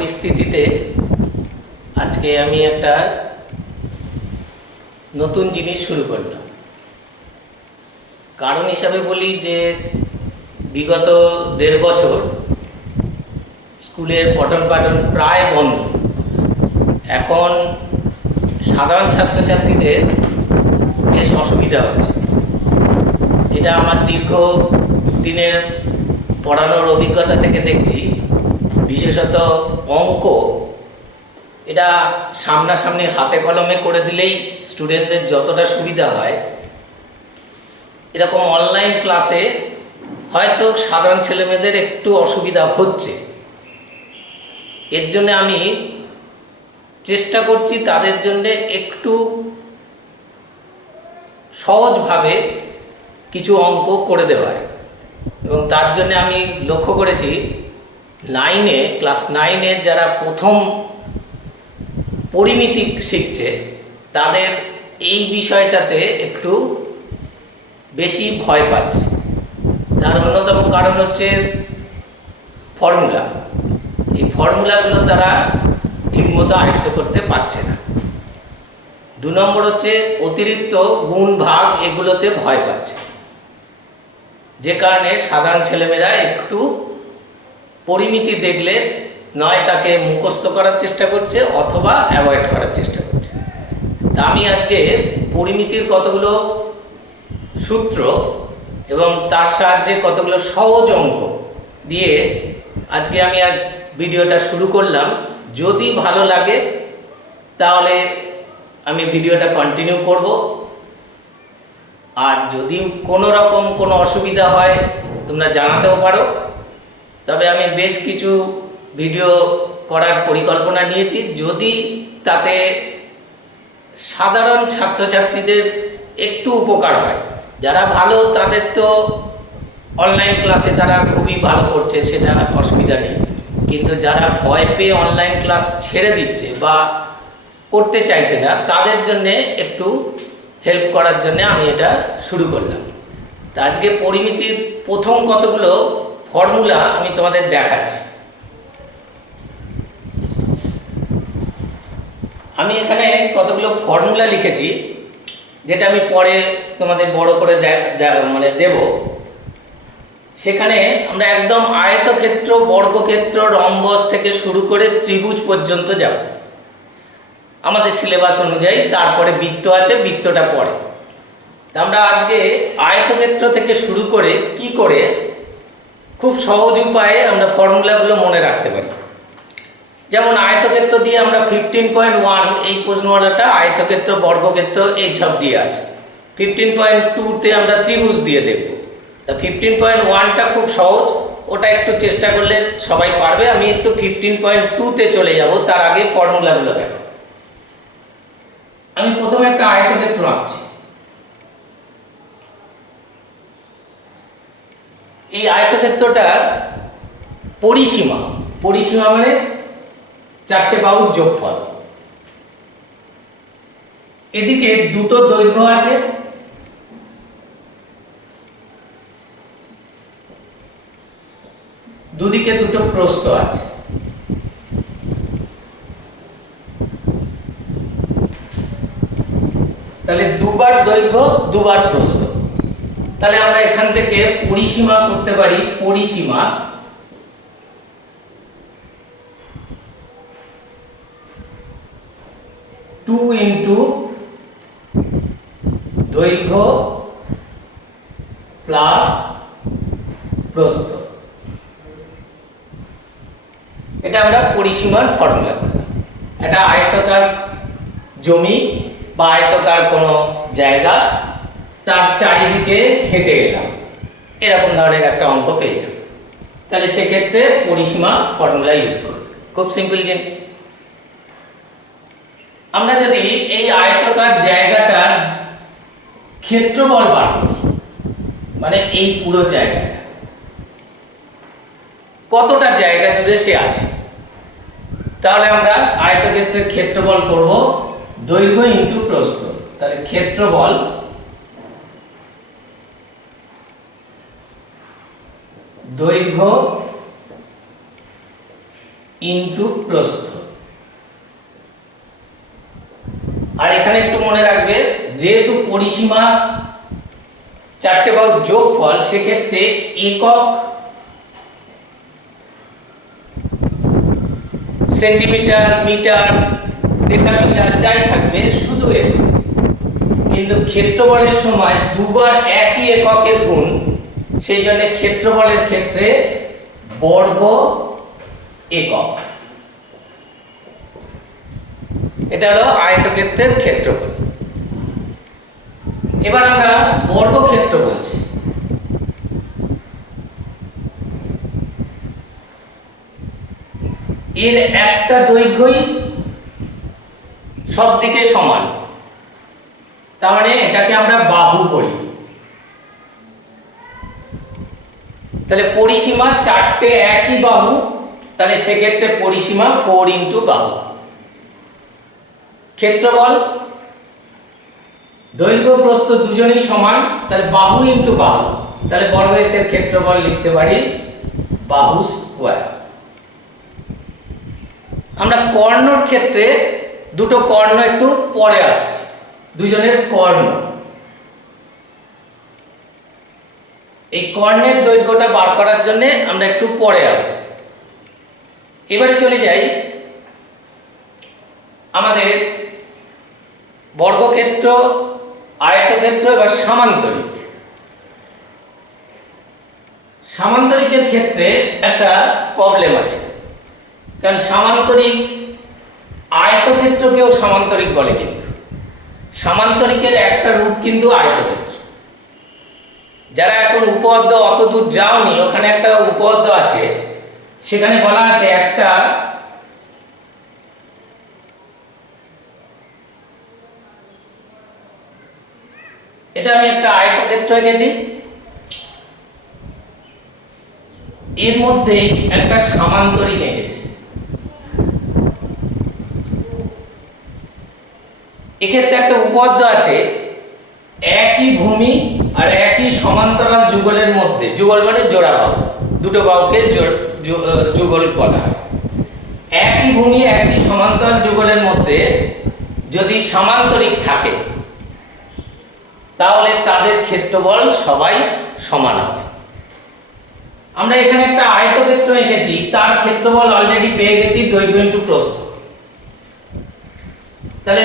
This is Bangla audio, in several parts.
পরিস্থিতিতে আজকে আমি একটা নতুন জিনিস শুরু করলাম। কারণ হিসাবে বলি যে বিগত 1.5 বছর স্কুলের পঠন পাঠন প্রায় বন্ধ। এখন সাধারণ ছাত্রছাত্রীদের বেশ অসুবিধা হচ্ছে। এটা আমার দীর্ঘ দিনের পড়ানোর অভিজ্ঞতা থেকে দেখছি, বিশেষত অঙ্ক। এটা সামনাসামনি হাতে কলমে করে দিলেই স্টুডেন্টদের যতটা সুবিধা হয়, এরকম অনলাইন ক্লাসে হয়তো সাধারণ ছেলেমেয়েদের একটু অসুবিধা হচ্ছে। এর জন্য আমি চেষ্টা করছি তাদের জন্য একটু সহজভাবে কিছু অঙ্ক করে দেওয়ার, এবং তার জন্য আমি লক্ষ্য করেছি ক্লাস 9-এর যারা প্রথম পরিমিতি শিখছে তাদের এই বিষয়টাতে একটু বেশি ভয় পাচ্ছে। তার অন্যতম কারণ হচ্ছে ফর্মুলা। এই ফর্মুলাগুলো তারা ঠিকমতো আয়ত্ত করতে পারছে না। 2 নম্বর হচ্ছে অতিরিক্ত গুণ ভাগ, এগুলোতে ভয় পাচ্ছে, যে কারণে সাধারণ ছেলেমেয়েরা একটু পরিমিতি দেখলে নয় তাকে মুখস্থ করার চেষ্টা করছে অথবা অ্যাভয়েড করার চেষ্টা করছে। তা আমি আজকে পরিমিতির কতগুলো সূত্র এবং তার সাহায্যে কতগুলো সহজ অঙ্ক দিয়ে আজকে আমি আর ভিডিওটা শুরু করলাম। যদি ভালো লাগে তাহলে আমি ভিডিওটা কন্টিনিউ করব, আর যদি কোনো রকম কোনো অসুবিধা হয় তোমরা জানাতেও পারো। তবে আমি বেশ কিছু ভিডিও করার পরিকল্পনা নিয়েছি, যদি তাতে সাধারণ ছাত্রছাত্রীদের একটু উপকার হয়। যারা ভালো তাদের তো অনলাইন ক্লাসে তারা খুবই ভালো করছে, সেটা অসুবিধা নেই। কিন্তু যারা ভয় পেয়ে অনলাইন ক্লাস ছেড়ে দিচ্ছে বা করতে চাইছে না, তাদের জন্যে একটু হেল্প করার জন্য আমি এটা শুরু করলাম। তা আজকে পরিমিতির প্রথম কতগুলো ফর্মুলা আমি তোমাদের দেখাচ্ছি। আমি এখানে কতগুলো ফর্মুলা লিখেছি, যেটা আমি পরে তোমাদের বড় করে দেব। সেখানে আমরা একদম আয়তক্ষেত্র, বর্গক্ষেত্র, রম্বস থেকে শুরু করে ত্রিভুজ পর্যন্ত যাব আমাদের সিলেবাস অনুযায়ী। তারপরে বৃত্ত আছে, বৃত্তটা পরে। তা আমরা আজকে আয়তক্ষেত্র থেকে শুরু করে কি করে খুব সহজ উপায়ে আমরা ফর্মুলাগুলো মনে রাখতে পারি। যেমন আয়তক্ষেত্র দিয়ে আমরা 15.1 এই প্রশ্নমালাটা আয়তক্ষেত্র, বর্গক্ষেত্র এই সব দিয়ে আছে। 15.2-তে আমরা ত্রিভুজ দিয়ে দেখব। তা 15.1টা খুব সহজ, ওটা একটু চেষ্টা করলে সবাই পারবে। আমি একটু 15.2-তে চলে যাব, তার আগে ফর্মুলাগুলো দেখো। আমি প্রথমে একটা আয়তক্ষেত্র আঁকছি। এই আয়তক্ষেত্রটার পরিসীমা মানে 4টে বাহুর যোগফল। এদিকে দুটো দৈর্ঘ্য আছে, দুদিকে দুটো প্রস্থ আছে। তাহলে 2বার দৈর্ঘ্য, 2বার প্রস্থ। তাহলে আমরা এখান থেকে পরিসীমা করতে পারি। পরিসীমা টু ইন্টু দৈর্ঘ্য প্লাস প্রস্থ। এটা আমরা পরিসীমার ফর্মুলা করলাম। এটা আয়তাকার জমি বা আয়তাকার কোনো জায়গা, তার চারিদিকে হেঁটে গেলাম, এরকম ধরনের একটা অঙ্ক পেয়ে যাবে। তাহলে সেক্ষেত্রে পরিসীমা ফর্মুলা ইউজ করব। খুব সিম্পল জিনিস। আমরা যদি এই আয়তাকার জায়গাটার ক্ষেত্রফল বার করি, মানে এই পুরো জায়গাটা কতটা জায়গা জুড়ে সে আছে, তাহলে আমরা আয়তক্ষেত্রের ক্ষেত্রফল করব দৈর্ঘ্য ইন্টু প্রস্থ। তাহলে ক্ষেত্রফল দৈর্ঘ্য ইন্টু প্রস্থ। আর এখানে একটু মনে রাখবে, যেহেতু পরিসীমা চারটে বাহুর যোগফল, সেক্ষেত্রে একক সেন্টিমিটার, মিটার, ডেকামিটার যাই থাকবে শুধু একক। কিন্তু ক্ষেত্রফলের সময় দুবার একই এককের গুণ, সেই জন্য ক্ষেত্রফলের ক্ষেত্রে বর্গ একক। এটা হলো আয়তক্ষেত্রের ক্ষেত্রফল। এবার আমরা বর্গক্ষেত্র বলছি। এর একটা দৈর্ঘ্যই সব দিকে সমান, তার মানে এটাকে আমরা বাহু বলি। তাহলে পরিসীমা চারটে একই বাহু, তাহলে সেক্ষেত্রে পরিসীমা 4 ইন্টু বাহু। ক্ষেত্রফল দৈর্ঘ্য প্রস্থ দুজনেই সমান, তাহলে বাহু ইন্টু বাহু, তাহলে বর্গক্ষেত্রের ক্ষেত্রফল লিখতে পারি বাহু স্কয়ার। আমরা কর্ণর ক্ষেত্রে দুটো কর্ণ একটু পরে আসছে, দুজনের কর্ণ। এই কর্ণের দৈর্ঘ্যটা বার করার জন্য আমরা একটু পরে আসব। এবারে চলে যাই আমাদের বর্গক্ষেত্র, আয়তক্ষেত্র, এবার সামান্তরিক। সামান্তরিকের ক্ষেত্রে একটা প্রবলেম আছে, কারণ সামান্তরিক আয়তক্ষেত্রকেও সামান্তরিক বলে, কিন্তু সামান্তরিকের একটা রূপ কিন্তু আয়তক্ষেত্র। যারা এখন উপপাদ্য অত দূর যাওনি, ওখানে একটা উপপাদ্য আছে, সেখানে বলা আছে একটা এটা আমি একটা আয়তক্ষেত্র এঁকেছি, এর মধ্যে একটা সামান্তরিক এঁকেছি। এক্ষেত্রে একটা উপপাদ্য আছে, একই ভূমি আর একই সমান্তরাল যুগলের মধ্যে, যুগল মানে জোড়া বাহু, দুটো বাহুকে যুগল বলা হয়। একই ভূমি একই সমান্তরাল যুগলের মধ্যে যদি সামান্তরিক থাকে, তাহলে তাদের ক্ষেত্রফল সবাই সমান হবে। আমরা এখানে একটা আয়তক্ষেত্র এঁকেছি, তার ক্ষেত্রফল অলরেডি পেয়ে গেছি দৈর্ঘ্য ইন্টু প্রস্থ। তাহলে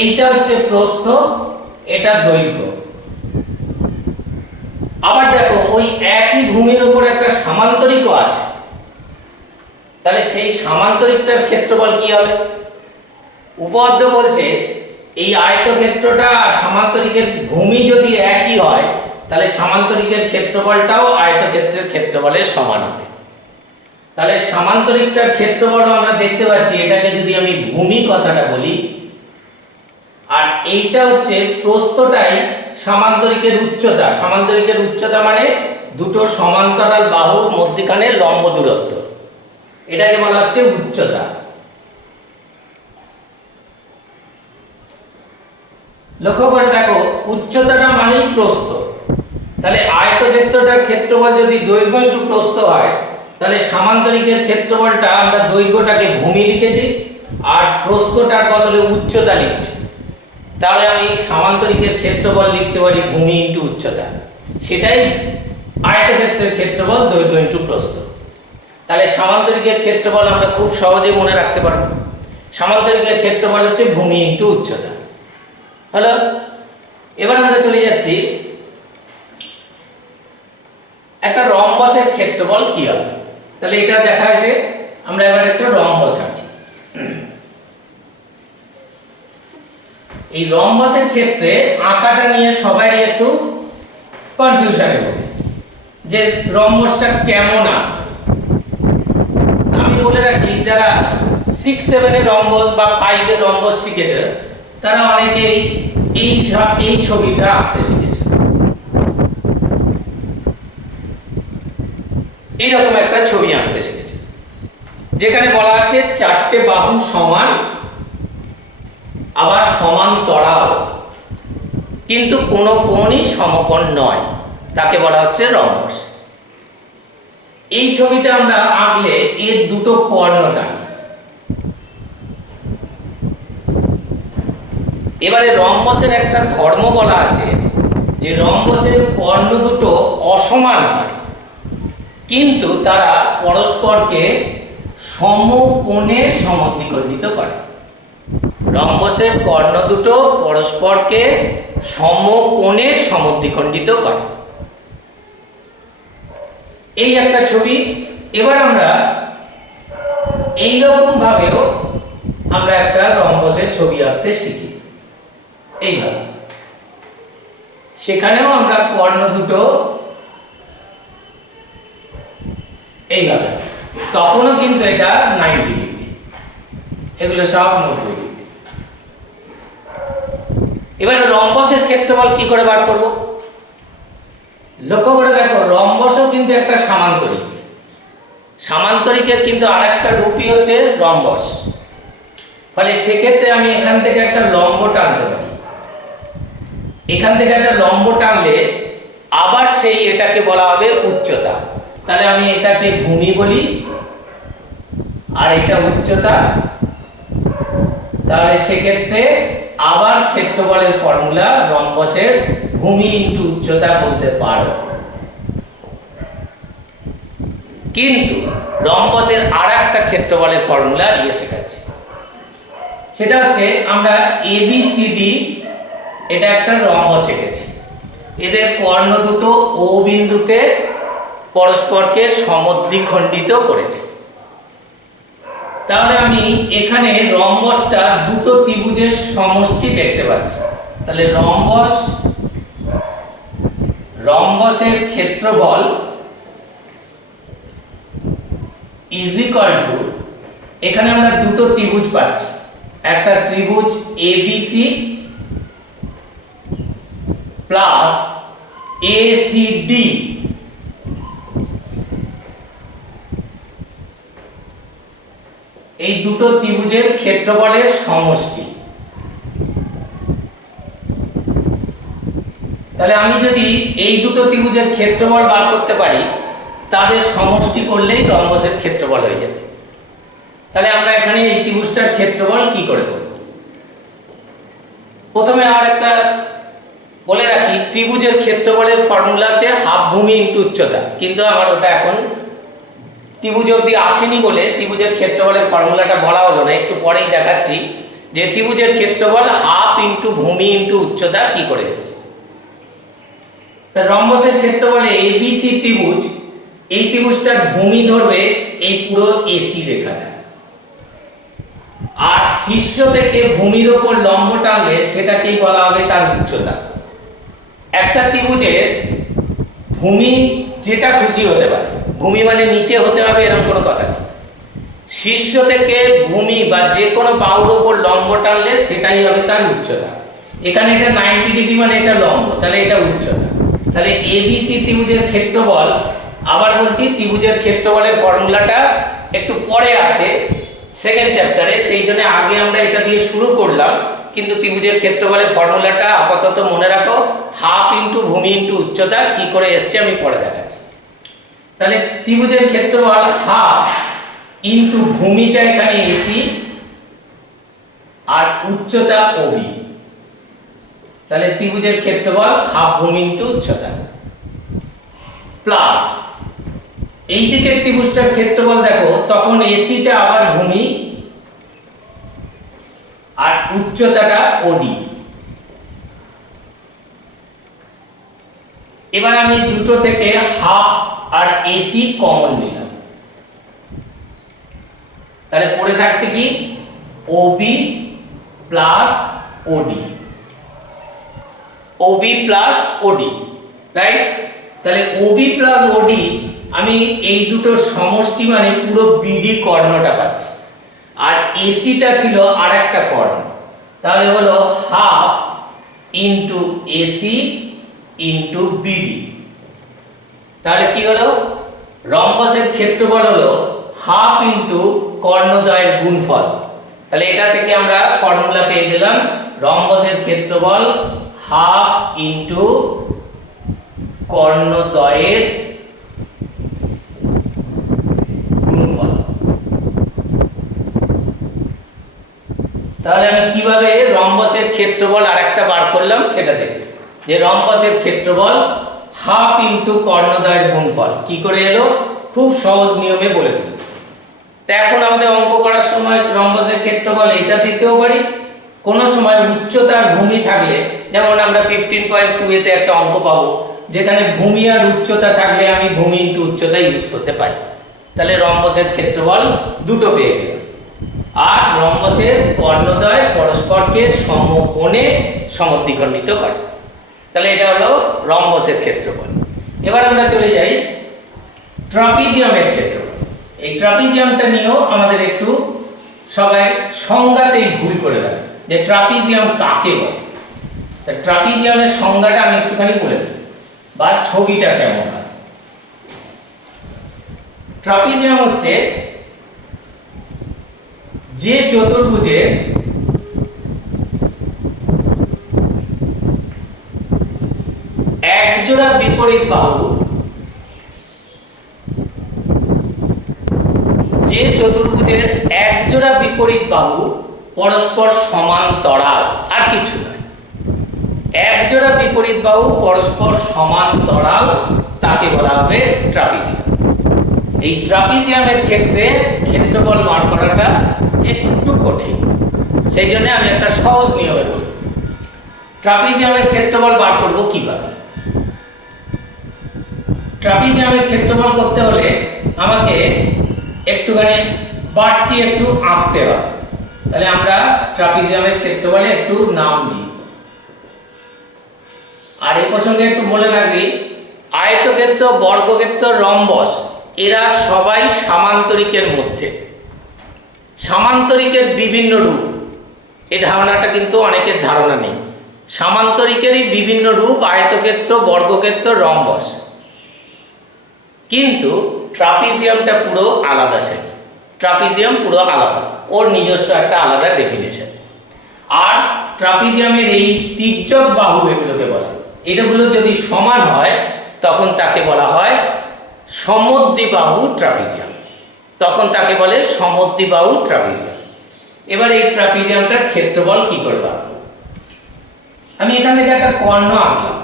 এইটা হচ্ছে প্রস্থ, এটা দৈর্ঘ্য। আবার দেখো, ওই একই ভূমির উপর একটা সামান্তরিকও আছে, তাহলে সেই সামান্তরিকটার ক্ষেত্রফল কি হবে? উপপাদ্য বলছে এই আয়তক্ষেত্রটা আর সামান্তরিকের ভূমি যদি একই হয়, তাহলে সামান্তরিকের ক্ষেত্রফলটাও আয়তক্ষেত্রের ক্ষেত্রফলের সমান হবে। তাহলে সামান্তরিকটার ক্ষেত্রফল আমরা দেখতে পাচ্ছি, এটাকে যদি আমি ভূমি কথাটা বলি, আর এইটা হচ্ছে প্রস্থটাই সামান্তরিকের উচ্চতা। সামান্তরিকের উচ্চতা মানে দুটো সমান্তরাল বাহুর মধ্যখানে লম্ব দূরত্ব, এটাকে বলা হচ্ছে উচ্চতা। লক্ষ্য করে দেখো, উচ্চতাটা মানেই প্রস্থ। তাহলে আয়তক্ষেত্রটার ক্ষেত্রফল যদি দৈর্ঘ্য ইন্টু প্রস্থ হয়, তাহলে সামান্তরিকের ক্ষেত্রফলটা আমরা দৈর্ঘ্যটাকে ভূমি লিখেছি আর প্রস্থটার বদলে উচ্চতা লিখছি। তাহলে আমি সামান্তরিকের ক্ষেত্রফল লিখতে পারি ভূমি ইন্টু উচ্চতা, সেটাই আয়তক্ষেত্রের ক্ষেত্রফল দৈর্ঘ্য ইন্টু প্রস্থ। তাহলে সামান্তরিকের ক্ষেত্রফল আমরা খুব সহজে মনে রাখতে পারবো, সামান্তরিকের ক্ষেত্রফল হচ্ছে ভূমি ইন্টু উচ্চতা। হলো, এবার আমরা চলে যাচ্ছি একটা রম্বসের ক্ষেত্রফল কি হবে। তাহলে এটা দেখা হয়েছে, আমরা এবার একটা রম্বস আঁকি। এই রম্বসের ক্ষেত্রে আঁকাটা নিয়ে সবাই একটু কনফিউশনে হবে যে রম্বসটা কেমন আঁকবো। আমি বলে রাখি, যারা 6-7 এর রম্বস বা 5 এর রম্বস শিখেছে, তারা অনেকেই এই ছবিটা আঁকতে শিখেছে। এইরকম একটা ছবি আঁকতে শিখেছে, যেখানে বলা আছে চারটে বাহু সমান, আবার সমান্তরাল, কিন্তু কোনো কোণই সমকোণ নয়, তাকে বলা হচ্ছে রম্বস। এই ছবিটা আমরা আঁকলে এর দুটো কর্ণ টানি, এবারে রম্বসের একটা ধর্ম বলা আছে যে রম্বসের কর্ণ দুটো অসমান হয়, কিন্তু তারা পরস্পরকে সমকোণে সমদ্বিখণ্ডিত করে। রম্বসের কর্ণ দুটো পরস্পরকে সমকোণে সমদ্বিখণ্ডিত করে। এই একটা ছবি। এবার আমরা এইরকম ভাবেও আমরা একটা রম্বসের ছবি আঁকতে শিখি। এইভাবে সেখানেও আমরা কর্ণ দুটো এইভাবে, তখনও কিন্তু এটা 90 ডিগ্রি, এগুলো সব 90 ডিগ্রি। এবার রম্বসের ক্ষেত্রফল কি করে বার করব? লক্ষ্য করে দেখো, রম্বসও কিন্তু একটা সামান্তরিক। সামান্তরিকের কিন্তু আরেকটা রূপই হচ্ছে রম্বস। ফলে সেক্ষেত্রে আমি এখান থেকে একটা লম্ব টানতে পারি। এখান থেকে একটা লম্ব টানলে আবার সেই এটাকে বলা হবে উচ্চতা। তাহলে আমি এটাকে ভূমি বলি আর এটা উচ্চতা। তাহলে সেক্ষেত্রে আবার ক্ষেত্রফলের ফর্মুলা রম্বসের ভূমি ইন্টু উচ্চতা বলতে পারো। কিন্তু রম্বসের আর একটা ক্ষেত্রফলের ফর্মুলা দিয়ে শেখাচ্ছি। সেটা হচ্ছে আমরা ABCD, এটা একটা রম্বস এঁকেছি। এদের কর্ণ দুটো O বিন্দুতে পরস্পরকে সমদ্বিখণ্ডিত করেছে। তাহলে আমি এখানে রম্বসটা দুটো ত্রিভুজের সমষ্টি দেখতে পাচ্ছি। তাহলে রম্বসের ক্ষেত্রফল ইজ ইকুয়াল টু, এখানে আমরা দুটো ত্রিভুজ পাচ্ছি, একটা ত্রিভুজ ABC প্লাস ACD। এই দুটো ত্রিভুজের ক্ষেত্রফলের সমষ্টি। তাহলে আমি যদি এই দুটো ত্রিভুজের ক্ষেত্রফল বার করতে পারি, তাদের সমষ্টি করলেই রম্বসের ক্ষেত্রফল হয়ে যাবে। তাহলে আমরা এখানে এই ত্রিভুজটার ক্ষেত্রফল কি করে করব? প্রথমে আর একটা বলে রাখি, ত্রিভুজের ক্ষেত্রফলের ফর্মুলা হচ্ছে হাফ ভূমি ইন্টু উচ্চতা, কিন্তু আমার ওটা এখন ত্রিভুজ অবধি আসেনি বলে ত্রিভুজের ক্ষেত্রফলের ফর্মুলাটা বলা হলো না। একটু পরেই দেখাচ্ছি যে ত্রিভুজের ক্ষেত্রফল হাফ ইন্টু ভূমি ইন্টু উচ্চতা কি করে এসেছে। রম্বসের ক্ষেত্রফলে ABC ত্রিভুজ, এই ত্রিভুজটার ভূমি ধরবে এই পুরো AC রেখাটা, আর শীর্ষ থেকে ভূমির ওপর লম্ব টানলে সেটাকেই বলা হবে তার উচ্চতা। একটা ত্রিভুজের ভূমি যেটা খুশি হতে পারে, ভূমি মানে নিচে হতে হবে এরকম কোনো কথা নেই। শীর্ষ থেকে ভূমি বা যে কোনো বাহুর ওপর লম্ব টানলে সেটাই হবে তার উচ্চতা। এখানে এটা 90 ডিগ্রি মানে এটা লম্ব, তাহলে এটা উচ্চতা। তাহলে ABC ত্রিভুজের ক্ষেত্রফল, আবার বলছি ত্রিভুজের ক্ষেত্রফলের ফর্মুলাটা একটু পরে আছে সেকেন্ড চ্যাপ্টারে, সেই জন্য আগে আমরা এটা দিয়ে শুরু করলাম। কিন্তু ত্রিভুজের ক্ষেত্রফলের ফর্মুলাটা আপাতত মনে রাখো, হাফ ইন্টু ভূমি ইন্টু উচ্চতা কি করে এসছে আমি পরে দেখাচ্ছি। তাহলে ত্রিভুজের ক্ষেত্রফল হাফ ইন্টু ভূমিটা এখানে AC আর উচ্চতা OB। তাহলে ত্রিভুজের ক্ষেত্রফল হাফ ভূমি ইন্টু উচ্চতা প্লাস এই দিকের ত্রিভুজটার ক্ষেত্রফল দেখো, তখন ACটা আবার ভূমি আর উচ্চতাটা OD। এবার আমি দুটো থেকে হাফ আর AC কমন নিলাম, তাহলে পড়ে থাকছে কি OB plus OD, OB plus OD, right? তাহলে OB প্লাস OD আমি এই দুটো সমষ্টি মানে পুরো BD কর্ণটা পাচ্ছি, আর ACটা ছিল আর একটা কর্ণ। তাহলে হলো half into AC into BD। তাহলে কি হলো? রম্বসের ক্ষেত্রফল হলো হাফ ইন্টু কর্ণদ্বয়ের গুণফল। তাহলে এটা থেকে আমরা ফর্মুলা পেয়ে গেলাম, রম্বসের ক্ষেত্রফল হাফ ইন্টু কর্ণদ্বয়ের গুণফল। তাহলে আমি কিভাবে রম্বসের ক্ষেত্রফল আরেকটা বার করলাম সেটা দেখে, যে রম্বসের ক্ষেত্রফল হাফ ইন্টু কর্ণদ্বয়ের গুণফল। কি করে এলো? খুব সহজ নিয়মে বলে দিল। তা এখন আমাদের অঙ্ক করার সময় রম্বসের ক্ষেত্রফল এটা দিতেও পারি, কোনো সময় উচ্চতার ভূমি থাকলে, যেমন আমরা 15.2 এতে একটা অঙ্ক পাবো যেখানে ভূমি আর উচ্চতা থাকলে আমি ভূমি ইন্টু উচ্চতা ইউজ করতে পারি। তাহলে রম্বসের ক্ষেত্রফল দুটো পেয়ে গেলাম। আর রম্বসের কর্ণদ্বয় পরস্পরকে সমকোণে সমদ্বিখণ্ডিত করে। তাহলে এটা হলো রম্বসের ক্ষেত্রফল। এবার আমরা চলে যাই ট্রাপিজিয়ামের ক্ষেত্রফল। এই ট্রাপিজিয়ামটা নিয়েও আমাদের একটু সবাই সংজ্ঞাতেই ভুল করে দেয় যে ট্রাপিজিয়াম কাকে বলে। তা ট্রাপিজিয়ামের সংজ্ঞাটা আমি একটুখানি বলে দিই, বা ছবিটা কেমন হয়। ট্রাপিজিয়াম হচ্ছে যে চতুর্ভুজের একজোড়া বিপরীত বাহু, যে চতুর্ভুজের একজোড়া বিপরীত বাহু পরস্পর সমান্তরাল, আর কিছু নয়। একজোড়া বিপরীত বাহু পরস্পর সমান্তরাল, তাকে বলা হবে ট্রাপিজিয়াম। এই ট্রাপিজিয়ামের ক্ষেত্রে ক্ষেত্রফল বার করাটা একটু কঠিন, সেই জন্য আমি একটা সহজ নিয়মে বলি। ট্রাপিজিয়ামের ক্ষেত্রফল বার করব কিভাবে? ট্রাপিজিয়ামের ক্ষেত্রফল করতে হলে আমাকে একটুখানি বাড়তি একটু আঁকতে হবে। তাহলে আমরা ট্রাপিজিয়ামের ক্ষেত্রফলে একটু নাম দিই। আর এই প্রসঙ্গে একটু বলে রাখি, আয়তক্ষেত্র, বর্গক্ষেত্র, রম্বস এরা সবাই সামান্তরিকের মধ্যে। সামান্তরিকের বিভিন্ন রূপ, এই ধারণাটা কিন্তু অনেকের ধারণা নেই। সামান্তরিকেরই বিভিন্ন রূপ, আয়তক্ষেত্র, বর্গক্ষেত্র, রম্বস। কিন্তু ট্রাপিজিয়ামটা পুরো আলাদা শ্রেণী। ট্রাপিজিয়াম পুরো আলাদা, ওর নিজস্ব একটা আলাদা ডেফিনেশন। আর ট্রাপিজিয়ামের এই তির্যক বাহু, এগুলোকে বলে, এগুলো যদি সমান হয় তখন তাকে বলা হয় সমদ্বিবাহু ট্রাপিজিয়াম। তখন তাকে বলে সমদ্বিবাহু ট্রাপিজিয়াম। এবার এই ট্রাপিজিয়ামটার ক্ষেত্রফল কি করে বার করব? আমি এখান থেকে একটা কর্ণ আঁকলাম।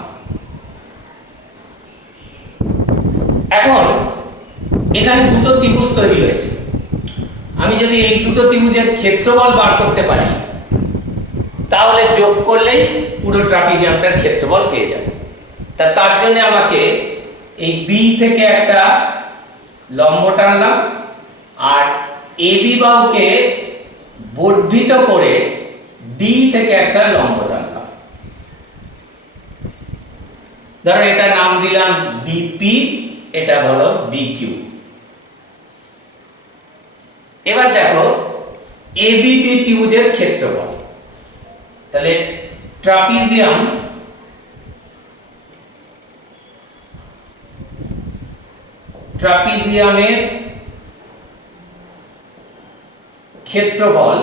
এখন এখানে দুটো ত্রিভুজ তৈরি হয়েছে। আমি যদি এই দুটো ত্রিভুজের ক্ষেত্রফল বার করতে পারি, তাহলে যোগ করলেই পুরো ট্রাপিজিয়ামটার ক্ষেত্রফল পেয়ে যাবে। তার জন্য আমাকে এই বি থেকে একটা লম্ব টানলাম, আর এবি বাহুকে বর্ধিত করে ডি থেকে একটা লম্ব টানলাম। ধরো এটা নাম দিলাম ডিপি, এটা হলো ডিকিউ। এবার দেখো এবিডি ত্রিভুজের ক্ষেত্রফল। তাহলে ট্রাপিজিয়ামের ক্ষেত্রফল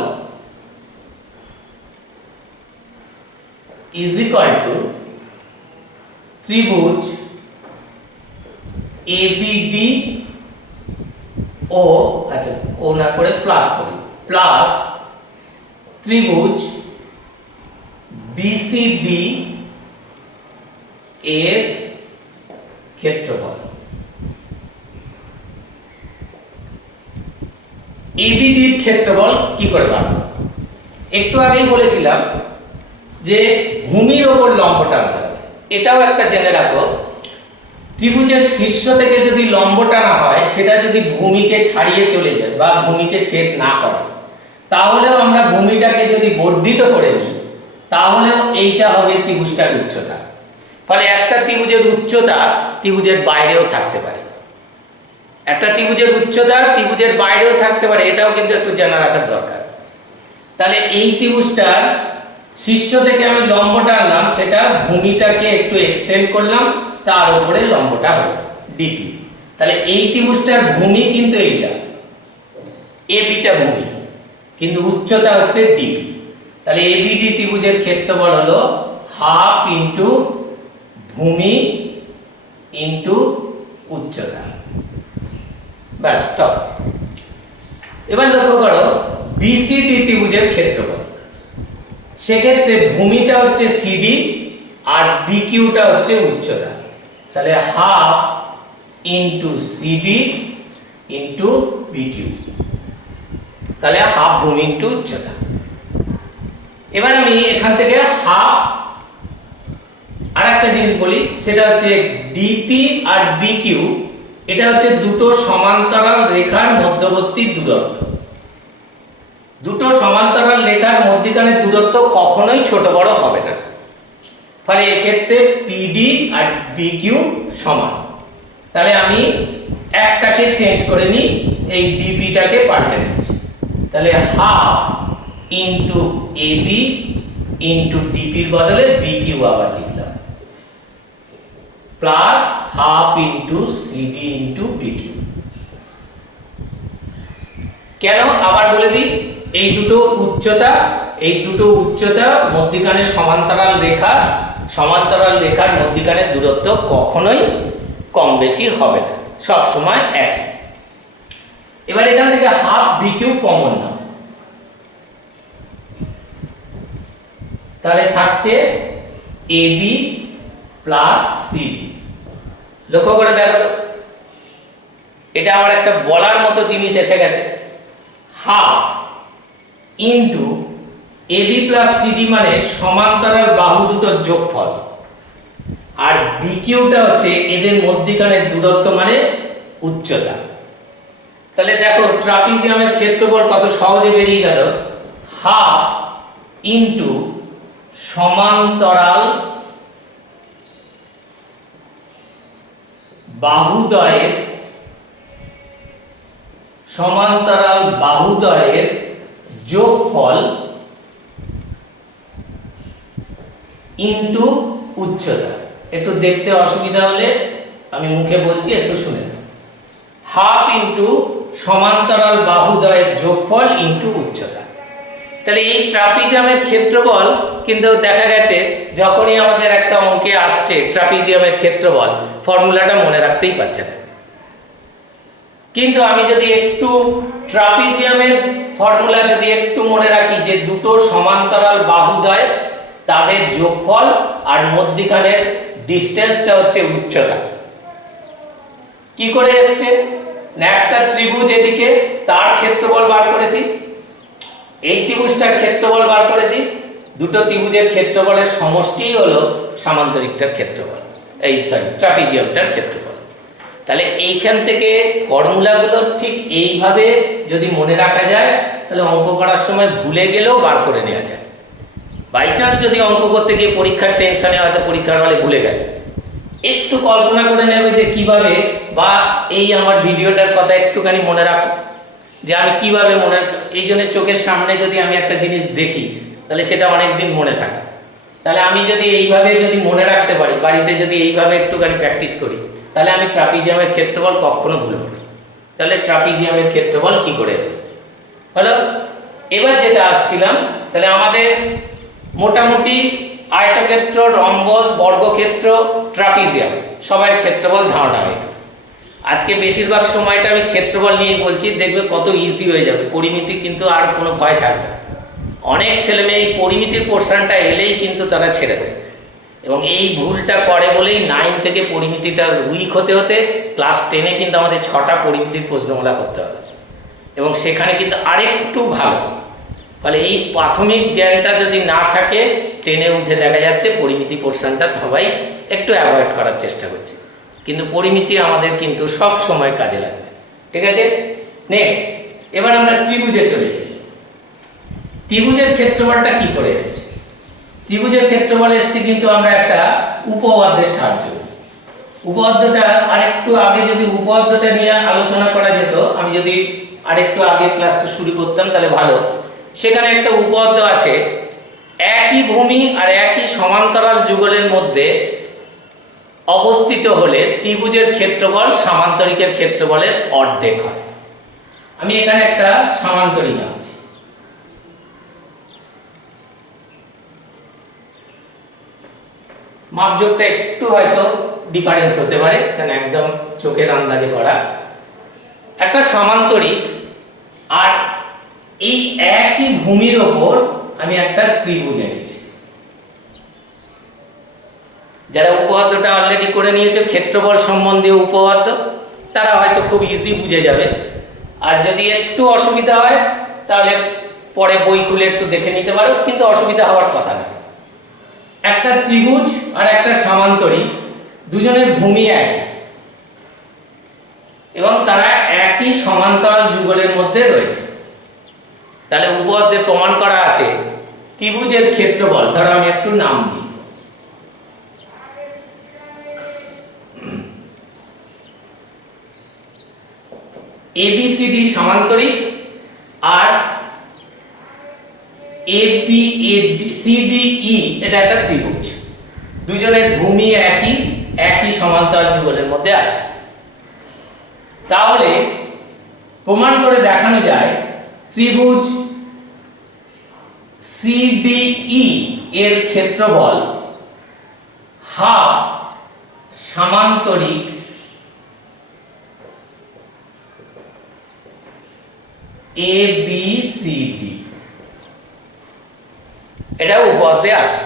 ইজ ইকুয়াল টু ত্রিভুজ এবিডি ও, আচ্ছা ও না করে প্লাস করি, প্লাস ত্রিভুজ বিসিডি এর ক্ষেত্রফল। এবিডির ক্ষেত্রফল কি করে পাবো? একটু আগেই বলেছিলাম যে ভূমির ওপর লম্ব টানতে হবে। এটাও একটা জেনে রাখো, ত্রিভুজের শীর্ষ থেকে যদি লম্ব টানা হয়, সেটা যদি ভূমিকে ছাড়িয়ে চলে যায় বা ভূমিকে ছেদ না করে, তাহলেও আমরা ভূমিটাকে যদি বর্ধিত করে নিই, তাহলেও এইটা হবে ত্রিভুজটার উচ্চতা। ফলে একটা ত্রিভুজের উচ্চতা ত্রিভুজের বাইরেও থাকতে পারে, একটা ত্রিভুজের উচ্চতা ত্রিভুজের বাইরেও থাকতে পারে, এটাও কিন্তু একটু জানা রাখার দরকার। তাহলে এই ত্রিভুজটার শীর্ষ থেকে আমি লম্ব টানলাম, সেটা ভূমিটাকে একটু এক্সটেন্ড করলাম, তার উপরে লম্বটা হলো ডিপি। তাহলে এই ত্রিভুজটার ভূমি কিন্তু এইটা, এবিটা ভূমি, কিন্তু উচ্চতা হচ্ছে ডিপি। তাহলে এবিডি ত্রিভুজের ক্ষেত্রফল হলো হাফ ইন্টু ভূমি ইন্টু উচ্চতা। ব্যাস, স্টপ। এবার লক্ষ্য করো বিসিডি ত্রিভুজের ক্ষেত্রফল। সেক্ষেত্রে ভূমিটা হচ্ছে সিডি আর বিকিউটা হচ্ছে উচ্চতা। তাহলে half into CD into bq, তাহলে হাফ ভূমি ইন্টু উচ্চতা। এবার আমি এখান থেকে হাফ আর একটা জিনিস বলি, সেটা হচ্ছে ডিপি আর বিকিউ, এটা হচ্ছে দুটো সমান্তরাল রেখার মধ্যবর্তী দূরত্ব। দুটো সমান্তরাল রেখার মধ্যখানের দূরত্ব কখনোই ছোট বড় হবে না, ফলে এক্ষেত্রে পিডি আর বিকিউ সমান। তাহলে আমি একটাকে চেঞ্জ করে নিই, এই ডিপিটাকে পাল্টে নিচ্ছি। তাহলে হাফ ইন্টু এবি ইন্টু ডিপির বদলে বিকিউ আবার লিখলাম, plus half into CD into bq. কেন আবার বলে দিই, এই দুটো উচ্চতা মধ্যখানে সমান্তরাল রেখার মধ্যখানের দূরত্ব কখনোই কম বেশি হবে না, সব সময় একই। এবার এখান থেকে হাফ বিকিউ কমন নাও, তাহলে থাকছে এবি প্লাস সিডি। লক্ষ্য করে দেখো তো, এটা আমার একটা বলার মতো জিনিস এসে গেছে। Half into AB plus CD মানে সমান্তরাল বাহু দুটোর যোগফল, আর বিকিউটা হচ্ছে এদের মধ্যখানের দূরত্ব মানে উচ্চতা। তাহলে দেখো ট্রাপিজিয়ামের ক্ষেত্রফল কত সহজে বেরিয়ে গেল। হাফ ইন্টু সমান্তরাল বাহুদ্বয়ের যোগফল ইন্টু উচ্চতা। একটু দেখতে অসুবিধা হলে আমি মুখে বলছি, একটু শুনে নাও। হাফ ইন্টু সমান্তরাল বাহুদ্বয়ের যোগফল ইন্টু উচ্চতা। তাহলে এই ট্রাপিজিয়ামের ক্ষেত্রফল কিন্তু দেখা গেছে যখনই আমাদের একটা অঙ্কে আসছে ট্রাপিজিয়ামের ক্ষেত্রফল, ফর্মুলাটা মনে রাখতেই পারছে না। কিন্তু আমি যদি একটু ট্রাপিজিয়ামের ফর্মুলা যদি একটু মনে রাখি, যে দুটো সমান্তরাল বাহুদ্বয় তাদের যোগফল আর মধ্যখানের ডিসটেন্সটা হচ্ছে উচ্চতা। কি করে এসছে না, একটা ত্রিভুজ এদিকে তার ক্ষেত্রফল বার করেছি, এই ত্রিভুজটার ক্ষেত্রফল বার করেছি, দুটো ত্রিভুজের ক্ষেত্রফলের সমষ্টিই হলো সামান্তরিকটার ক্ষেত্রফল, ট্রাপিজিয়ামটার ক্ষেত্রফল। তাহলে এইখান থেকে ফর্মুলাগুলো ঠিক এইভাবে যদি মনে রাখা যায়, তাহলে অঙ্ক করার সময় ভুলে গেলেও বার করে নেওয়া যায়। বাই চান্স যদি অঙ্ক করতে গিয়ে পরীক্ষার টেনশনে হয়তো পরীক্ষার হলে ভুলে গেছে, একটু কল্পনা করে নেবে যে কিভাবে, বা এই আমার ভিডিওটার কথা একটুখানি মনে রাখো যে আমি কিভাবে এই জন্য চোখের সামনে যদি আমি একটা জিনিস দেখি তাহলে সেটা অনেক দিন মনে থাকে। তাহলে আমি যদি এইভাবে যদি মনে রাখতে পারি, বাড়িতে যদি এইভাবে একটুখানি প্র্যাকটিস করি, তাহলে আমি ট্রাপিজিয়ামের ক্ষেত্রফল কখনো ভুলব না। তাহলে ট্রাপিজিয়ামের ক্ষেত্রফল কি করে হলো। এবার যেটা আসছিলাম, তাহলে আমাদের মোটামুটি আয়তক্ষেত্র, রম্বস, বর্গক্ষেত্র, ট্রাপিজিয়াম সবার ক্ষেত্রফল ধারণা হয়ে গেল। আজকে বেশিরভাগ সময়টা আমি ক্ষেত্রফল নিয়ে বলছি, দেখবে কত ইজি হয়ে যাবে, পরিমিতি কিন্তু আর কোনো ভয় থাকবে না। অনেক ছেলে মেয়ে এই পরিমিতির পোর্শনটা এলেই কিন্তু তারা ছেড়ে দেয়, এবং এই ভুলটা করে বলেই 9 থেকে পরিমিতিটা উইক হতে হতে ক্লাস 10-এ কিন্তু আমাদের 6টা পরিমিতির প্রশ্নমালা করতে হবে, এবং সেখানে কিন্তু আরেকটু ভালো। ফলে এই প্রাথমিক জ্ঞানটা যদি না থাকে, 10-এ উঠে দেখা যাচ্ছে পরিমিতি পোর্শনটা সবাই একটু অ্যাভয়েড করার চেষ্টা করছে, কিন্তু পরিমিতি আমাদের কিন্তু সব সময় কাজে লাগবে। ঠিক আছে, নেক্সট এবার আমরা ত্রিভুজে চলে যাই। ত্রিভুজের ক্ষেত্রফলটা কি করে এসেছে? ত্রিভুজের ক্ষেত্রফল এসেছে কিন্তু আমরা একটা উপপাদ্যের সাহায্যে। উপপাদ্যটা আরেকটু আগে যদি উপপাদ্যটা নিয়ে আলোচনা করা যেত, আমি যদি আরেকটু আগে ক্লাসটা শুরু করতাম তাহলে ভালো। সেখানে একটা উপপাদ্য আছে, একই ভূমি আর একই সমান্তরাল যুগলের মধ্যে অবস্থিত হলে ত্রিভুজের ক্ষেত্রফল সামান্তরিকের ক্ষেত্রফলের অর্ধেক হয়। আমি এখানে একটা সামান্তরিক আঁকছি। মাপযোগটা একটু হয়তো ডিফারেন্স হতে পারে, কারণ একদম চোখের আন্দাজে করা একটা সামান্তরিক, আর এই একই ভূমির ওপর আমি একটা ত্রিভুজ এনেছি। যারা উপপাদ্যটা অলরেডি করে নিয়েছে ক্ষেত্রফল সম্বন্ধীয় উপপাদ্য, তারা হয়তো খুব ইজি বুঝে যাবে। আর যদি একটু অসুবিধা হয় তাহলে পরে বই খুলে একটু দেখে নিতে পারো, কিন্তু অসুবিধা হওয়ার কথা না। একটা ত্রিভুজ আর একটা সামান্তরিক, দুজনের ভূমি একই এবং তারা একই সমান্তরাল যুগলের মধ্যে রয়েছে। তাহলে উপপাদ্যে প্রমাণ করা আছে ত্রিভুজের ক্ষেত্রফল, ধরো আমি একটু নাম দিই, এবিসিডি সমান্তরিক আর এবিসিডিই এটা একটা ত্রিভুজ, দুজনের ভূমি একই, একই সমান্তরাল যুগলের মধ্যে আছে। তাহলে প্রমাণ করে দেখানো যায় ত্রিভুজ সিডিই এর ক্ষেত্রফল হাফ সামান্তরিক এবিসিডি, এটা উপপাদ্যে আছে।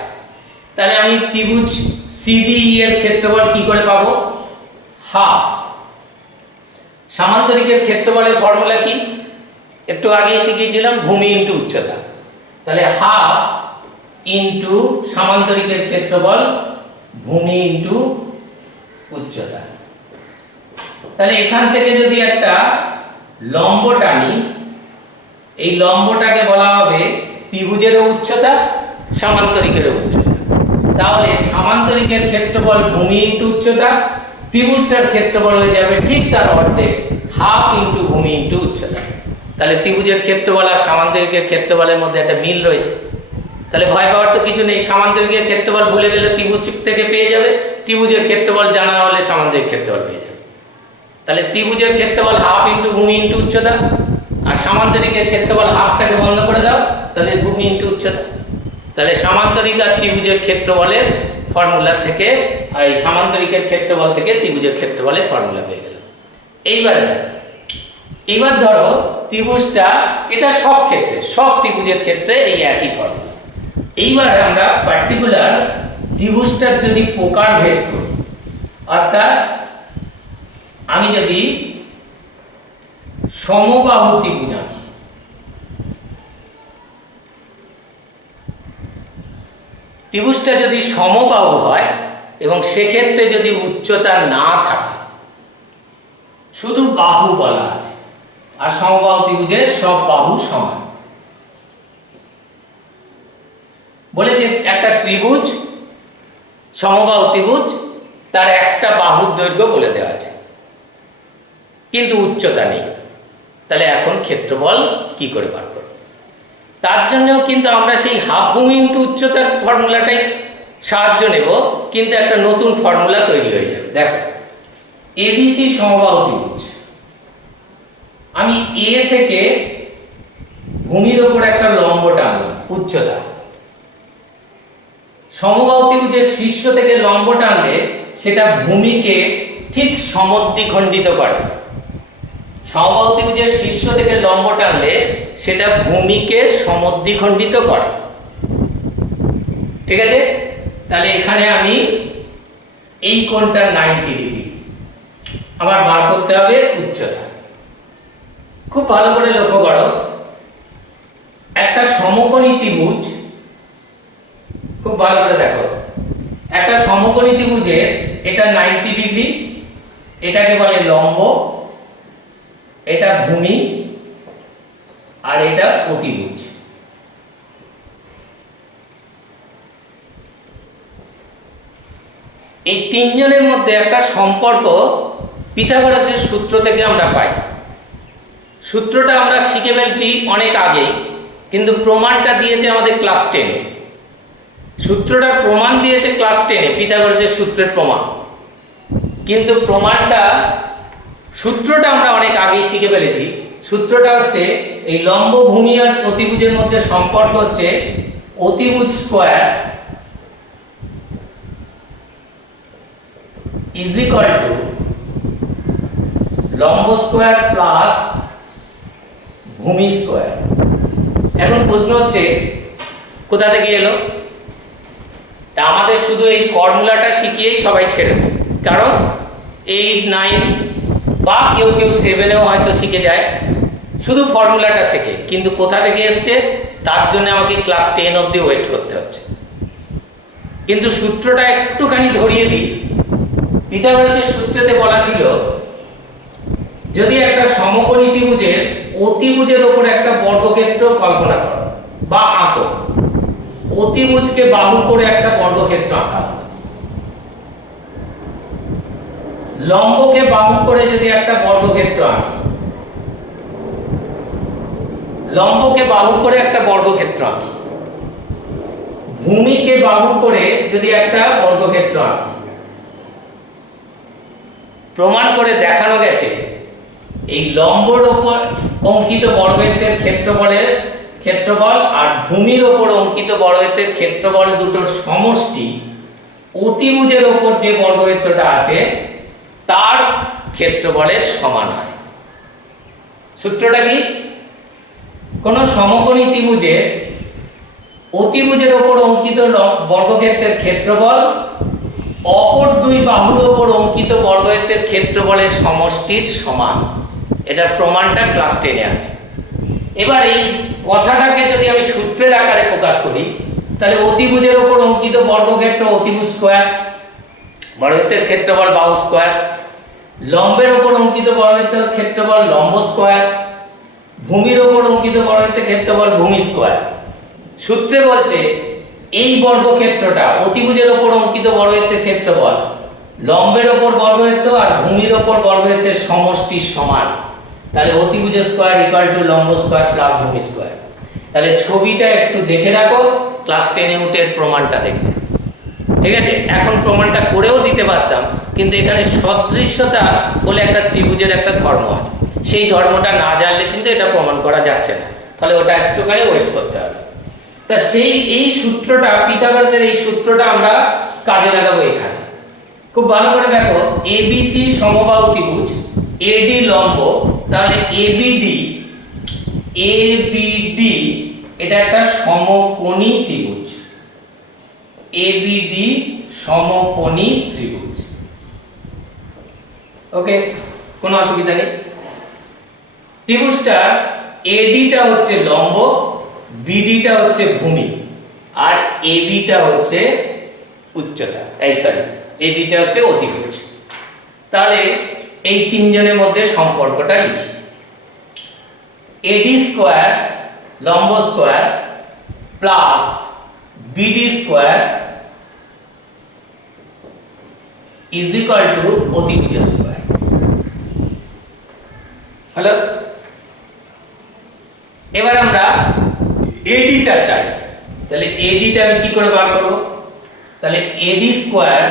তাহলে আমি ত্রিভুজ সিডিই এর ক্ষেত্রফল কি করে পাবো? হাফ। সামান্তরিকের ক্ষেত্রফলের ফর্মুলা কি? একটু আগেই শিখিয়েছিলাম, ভূমি ইন্টু উচ্চতা। তাহলে হাফ ইন্টু সামান্তরিকের ক্ষেত্রফল ভূমি ইন্টু উচ্চতা। তাহলে এখান থেকে যদি একটা লম্ব টানি, এই লম্বটাকে বলা হবে ত্রিভুজেরও উচ্চতা, সামান্তরিকেরও উচ্চতা। তাহলে সামান্তরিকের ক্ষেত্রফল ভূমি ইন্টু উচ্চতা, ত্রিভুজটার ক্ষেত্রফল হয়ে যাবে ঠিক তার অর্ধেক, হাফ ইন্টু ভূমি ইন্টু উচ্চতা। তাহলে ত্রিভুজের ক্ষেত্রফল আর সামান্তরিকের ক্ষেত্রফলের মধ্যে একটা মিল রয়েছে। তাহলে ভয় পাওয়ার তো কিছু নেই, সামান্তরিকের ক্ষেত্রফল ভুলে গেলে ত্রিভুজ থেকে পেয়ে যাবে, ত্রিভুজের ক্ষেত্রফল জানা হলে সামান্তরিক ক্ষেত্রফল পেয়ে যাবে। তাহলে ত্রিভুজের ক্ষেত্রফল হাফ ইন্টু ভূমি ইন্টু উচ্চতা, আর সামান্তরিকের ক্ষেত্রফল হাফটাকে বন্ধ করে দাও, তাহলে ভূমি ইন্টু উচ্চতা। তাহলে সামান্তরিক আর ত্রিভুজের ক্ষেত্রফলের ফর্মুলা থেকে, এই সামান্তরিকের ক্ষেত্রফল থেকে ত্রিভুজের ক্ষেত্রফলের ফর্মুলা পেয়ে গেলাম। এইবার ধরো ত্রিভুজটা, এটা সব ক্ষেত্রে, সব ত্রিভুজের ক্ষেত্রে এই একই ফর্মুলা। এইবারে আমরা পার্টিকুলার ত্রিভুজটার যদি প্রকারভেদ করি, অর্থাৎ আমি যদি সমবাহু ত্রিভুজ আঁকি, ত্রিভুজটা যদি সমবাহু হয় এবং সেক্ষেত্রে যদি উচ্চতা না থাকে, শুধু বাহু বলা আছে, আর সমবাহু ত্রিভুজের সব বাহু সমান। বলেছে একটা ত্রিভুজ, সমবাহু ত্রিভুজ, তার একটা বাহুর দৈর্ঘ্য বলে দেওয়া আছে কিন্তু উচ্চতা নেই। তাহলে এখন ক্ষেত্রফল কি করে বার করব? তার জন্যও কিন্তু আমরা সেই হাফ ভূমি ইন্টু উচ্চতার ফর্মুলাটাই সাহায্য নেব, কিন্তু একটা নতুন ফর্মুলা তৈরি হয়ে যাবে। দেখো, এবিসি সমবাহু ত্রিভুজ, আমি এ থেকে ভূমির ওপর একটা লম্ব টানলাম, উচ্চতা। সমবাহু ত্রিভুজের শীর্ষ থেকে লম্ব টানলে সেটা ভূমিকে ঠিক সমদ্বিখণ্ডিত করে। সমবাহু ত্রিভুজের শীর্ষ থেকে লম্ব টানলে সেটা ভূমিকে সমদ্বিখণ্ডিত করে, ঠিক আছে? তাহলে এখানে আমি এই কোণটা 90 ডিগ্রি আমার বার করতে হবে উচ্চতা। খুব ভালো করে লক্ষ্য করো, একটা সমকোণী ত্রিভুজ, খুব ভালো করে দেখো, একটা সমকোণী ত্রিভুজের এটা 90 ডিগ্রি, এটাকে বলে লম্ব, এটা ভূমি, আর এটা অতিভুজ। এই তিনজনের মধ্যে একটা সম্পর্ক পিথাগোরাসের সূত্র থেকে আমরা পাই। সূত্রটা আমরা শিখে ফেলছি অনেক আগেই, কিন্তু প্রমাণটা দিয়েছে আমাদের ক্লাস 10-এ। সূত্রটার প্রমাণ দিয়েছে ক্লাস 10-এ, পিথাগোরাসের সূত্রের প্রমাণ, কিন্তু সূত্রটা আমরা অনেক আগেই শিখে ফেলেছি। সূত্রটা হচ্ছে এই লম্ব, ভূমি আর অতিভুজের মধ্যে সম্পর্ক হচ্ছে অতিভুজ স্কয়ার ইজ ইকুয়াল টু লম্ব স্কয়ার প্লাস ভূমি স্কয়ার। এখন প্রশ্ন হচ্ছে কোথা থেকে এলো? তা আমাদের শুধু এই ফর্মুলাটা শিখিয়েই সবাই ছেড়ে দেয়, কারণ 8, 9 বা কেউ 7-এও হয়তো শিখে যায়, শুধু ফর্মুলাটা শেখে, কিন্তু কোথা থেকে এসছে তার জন্য আমাকে ক্লাস 10 অবধি ওয়েট করতে হচ্ছে। কিন্তু সূত্রটা একটুখানি ধরিয়ে দিই। পিথাগোরাসের সূত্রেতে বলা ছিল, যদি একটা সমকোণী ত্রিভুজের অতিভুজের ওপর একটা বর্গক্ষেত্র কল্পনা করো বা আঁকো, অতিভুজকে বাহু করে একটা বর্গক্ষেত্র আঁকা হবে, লম্বকে বাহু করে যদি একটা বর্গক্ষেত্র আঁকি, লম্বকে বাহু করে একটা বর্গক্ষেত্র আঁকি, ভূমিকে বাহু করে যদি একটা বর্গক্ষেত্র আঁকি, প্রমাণ করে দেখানো গেছে এই লম্বর ওপর অঙ্কিত বর্গক্ষেত্রের ক্ষেত্রফল আর ভূমির ওপর অঙ্কিত বর্গক্ষেত্রের ক্ষেত্রফল দুটোর সমষ্টি অতিভুজের ওপর যে বর্গক্ষেত্রটা আছে তার ক্ষেত্রফলের সমান হয়। সূত্রটা কি? কোন সমকোণী ত্রিভুজের অতিভুজের ওপর অঙ্কিত বর্গক্ষেত্রের ক্ষেত্রফল অপর দুই বাহুর ওপর অঙ্কিত বর্গক্ষেত্রের ক্ষেত্রফলের সমষ্টির সমান। এটার প্রমাণটা ক্লাস 10-এ আছে। এবার এই কথাটাকে যদি আমি সূত্রের আকারে প্রকাশ করি, তাহলে অতিভুজের ওপর অঙ্কিত বর্গক্ষেত্র অতিভুজ স্কয়ার, বর্গক্ষেত্রের ক্ষেত্রফল বাহু স্কয়ার, লম্বের ওপর অঙ্কিত বর্গক্ষেত্রের ক্ষেত্রফল লম্ব স্কয়ার, ভূমির ওপর অঙ্কিত বর্গক্ষেত্রের ক্ষেত্রফল ভূমি স্কয়ার। সূত্রে বলছে এই বর্গক্ষেত্রটা অতিভুজের ওপর অঙ্কিত বর্গক্ষেত্রের ক্ষেত্রফল লম্বের ওপর বর্গক্ষেত্র আর ভূমির ওপর বর্গক্ষেত্রের সমষ্টির সমান। তাহলে অতিভুজ স্কয়ার ইকুয়াল টু লম্ব স্কয়ার প্লাস ভূমি স্কয়ার। তাহলে ছবিটা একটু দেখে রাখো, ক্লাস 10-এ উঠে প্রমাণটা দেখবে। ঠিক আছে? এখন প্রমাণটা করেও দিতে পারতাম, কিন্তু এখানে সদৃশ্যতা বলে একটা ত্রিভুজের একটা ধর্ম আছে, সেই ধর্মটা না জানলে কিন্তু এটা প্রমাণ করা যাচ্ছে না। তাহলে ওটা একটুখানি ওয়েট করতে হবে। তা এই সূত্রটা, পিথাগোরাসের এই সূত্রটা আমরা কাজে লাগাবো এখানে। খুব ভালো করে দেখো, এবিসি সমবাহু ত্রিভুজ, এডি লম্ব, তাহলে এবিডি এটা একটা সমকোণী ত্রিভুজ। এবিডি সমকোণী ত্রিভুজ। ওকে, কোনো অসুবিধা নেই। ত্রিভুজটা এডিটা হচ্ছে লম্ব, বিডিটা হচ্ছে ভূমি, আর এবিটা হচ্ছে উচ্চতা, এবিটা হচ্ছে অতিভুজ। তাহলে এই তিনজনের মধ্যে সম্পর্কটা লিখি। এডি স্কয়ার লম্ব square plus BD square is equal to অতিভুজ স্কয়ার। হ্যালো, এবার আমরা এডিটা চাই। তাহলে এডিটা আমি কি করে বার করব? তাহলে AD square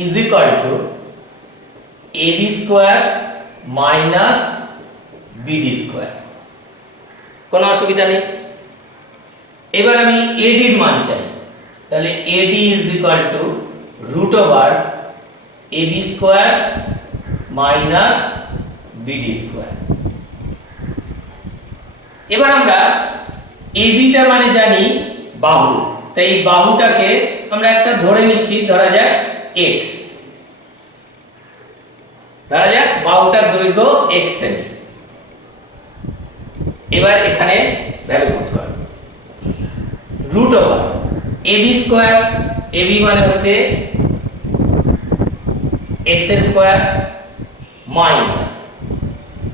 is equal to AB square minus BD square. কোনো অসুবিধা নেই। এবার আমি এডির মান চাই। তাহলে AD is equal to root over AB square minus BD square. এবার আমরা এবিটা মানে জানি বাহু, তাই এই বাহুটাকে আমরা একটা ধরে নিচ্ছি, ধরা যাক x, ধরা যাক বাহুটার দৈর্ঘ্য x সেমি। এবার এখানে ভ্যালু পুট করো, root over AB square, AB মানে হচ্ছে x স্কয়ার মাইনাস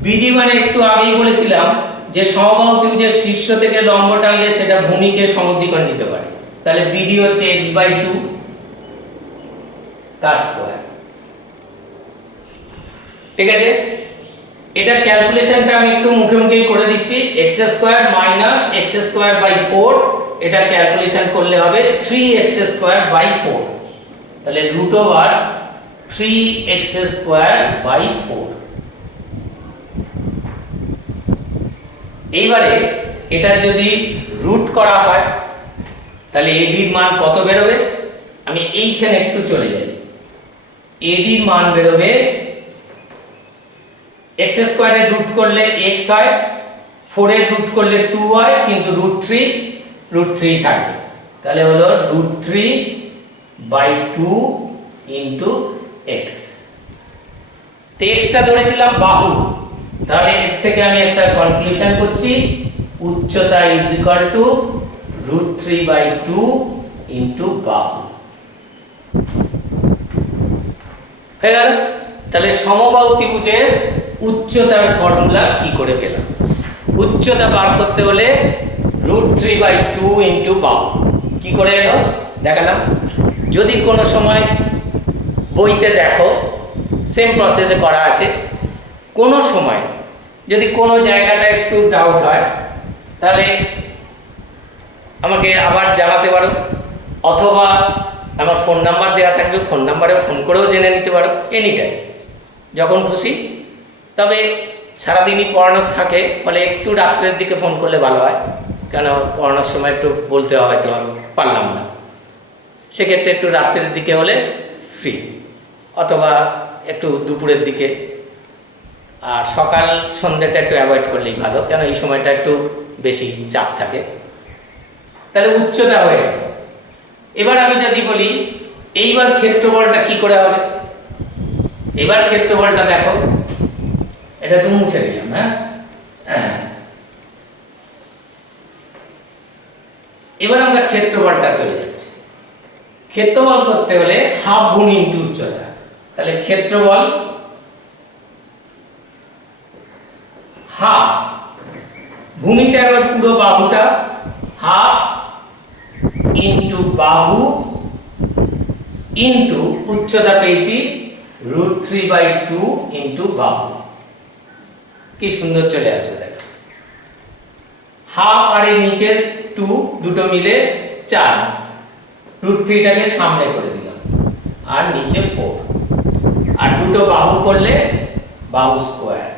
বিডি মানে একটু আগেই বলেছিলাম যে সমবাহু ত্রিভুজের শীর্ষ থেকে লম্ব টানলে সেটা ভূমিকে সমদ্বিকোণ নিতে পারে। তাহলে বিডি হচ্ছে x/2 তার স্কয়ার। ঠিক আছে, এটা ক্যালকুলেশনটা আমি একটু মুখে মুখেই করে দিচ্ছি। x square minus x square by 4, এটা ক্যালকুলেশন করলে হবে 3x স্কয়ার বাই 4। তাহলে root over 3x square by 4। এইবারে এটার যদি রুট করা হয় তাহলে এডির মান কত বেরোবে? আমি এইখানে একটু চলে যাই। এডির মান বেরোবে, x স্কয়ারের রুট করলে x হয়, 4 এর রুট করলে 2 হয়, কিন্তু √3 √3 থাকবে, তাহলে হলো √3/2 ইন্টু এক্স। তো এক্সটা ধরেছিলাম বাহু, তাহলে এর থেকে আমি একটা কনক্লুশন করছি, উচ্চতা ইজ ইকুয়াল টু √3/2 ইন্টু বাহু। হয়ে গেল। তাহলে সমবাহু ত্রিভুজের উচ্চতার ফর্মুলা কি করে পেলাম? উচ্চতা বার করতে হলে √3/2 ইন্টু বাহু। কি করে এলো দেখালাম। যদি কোনো সময় বইতে দেখো সেম প্রসেসে করা আছে, কোনো সময় যদি কোনো জায়গাটা একটু ডাউট হয় তাহলে আমাকে আবার জানাতে পারো, অথবা আমার ফোন নাম্বার দেওয়া থাকবে, ফোন নাম্বারে ফোন করেও জেনে নিতে পারো, এনি টাইম যখন খুশি। তবে সারাদিনই পড়ানোর থাকে, ফলে একটু রাত্রের দিকে ফোন করলে ভালো হয়, কেন পড়ানোর সময় একটু বলতে হয়তো পারলাম না, সেক্ষেত্রে একটু রাত্রের দিকে হলে ফ্রি, অথবা একটু দুপুরের দিকে। আর সকাল সন্ধ্যাটা একটু অ্যাভয়েড করলেই ভালো, কেন এই সময়টা একটু বেশি চাপ থাকে। তাহলে উচ্চতা হয়ে গেল। এবার আমি যদি বলি এইবার ক্ষেত্রফলটা কি করে হবে? এবার ক্ষেত্রফলটা দেখো, এটা একটু মুছে দিলাম। হ্যাঁ, এবার আমরা ক্ষেত্রফলটা চলে যাচ্ছি। ক্ষেত্রফল করতে হলে হাফ গুণ ইন্টু উচ্চতা, তাহলে ক্ষেত্রফল হাফ, ভূমিটা এবার পুরো বাহুটা, হাফ ইন্টু বাহু ইন্টু উচ্চতা পেয়েছি √3/2 ইন্টু বাহু। কি সুন্দর চলে আসবে দেখো, হাফ আর এর নিচের 2 দুটো মিলে 4, √3টাকে সামনে করে দিলাম, আর নিচে 4, আর দুটো বাহু করলে বাহু স্কোয়ার।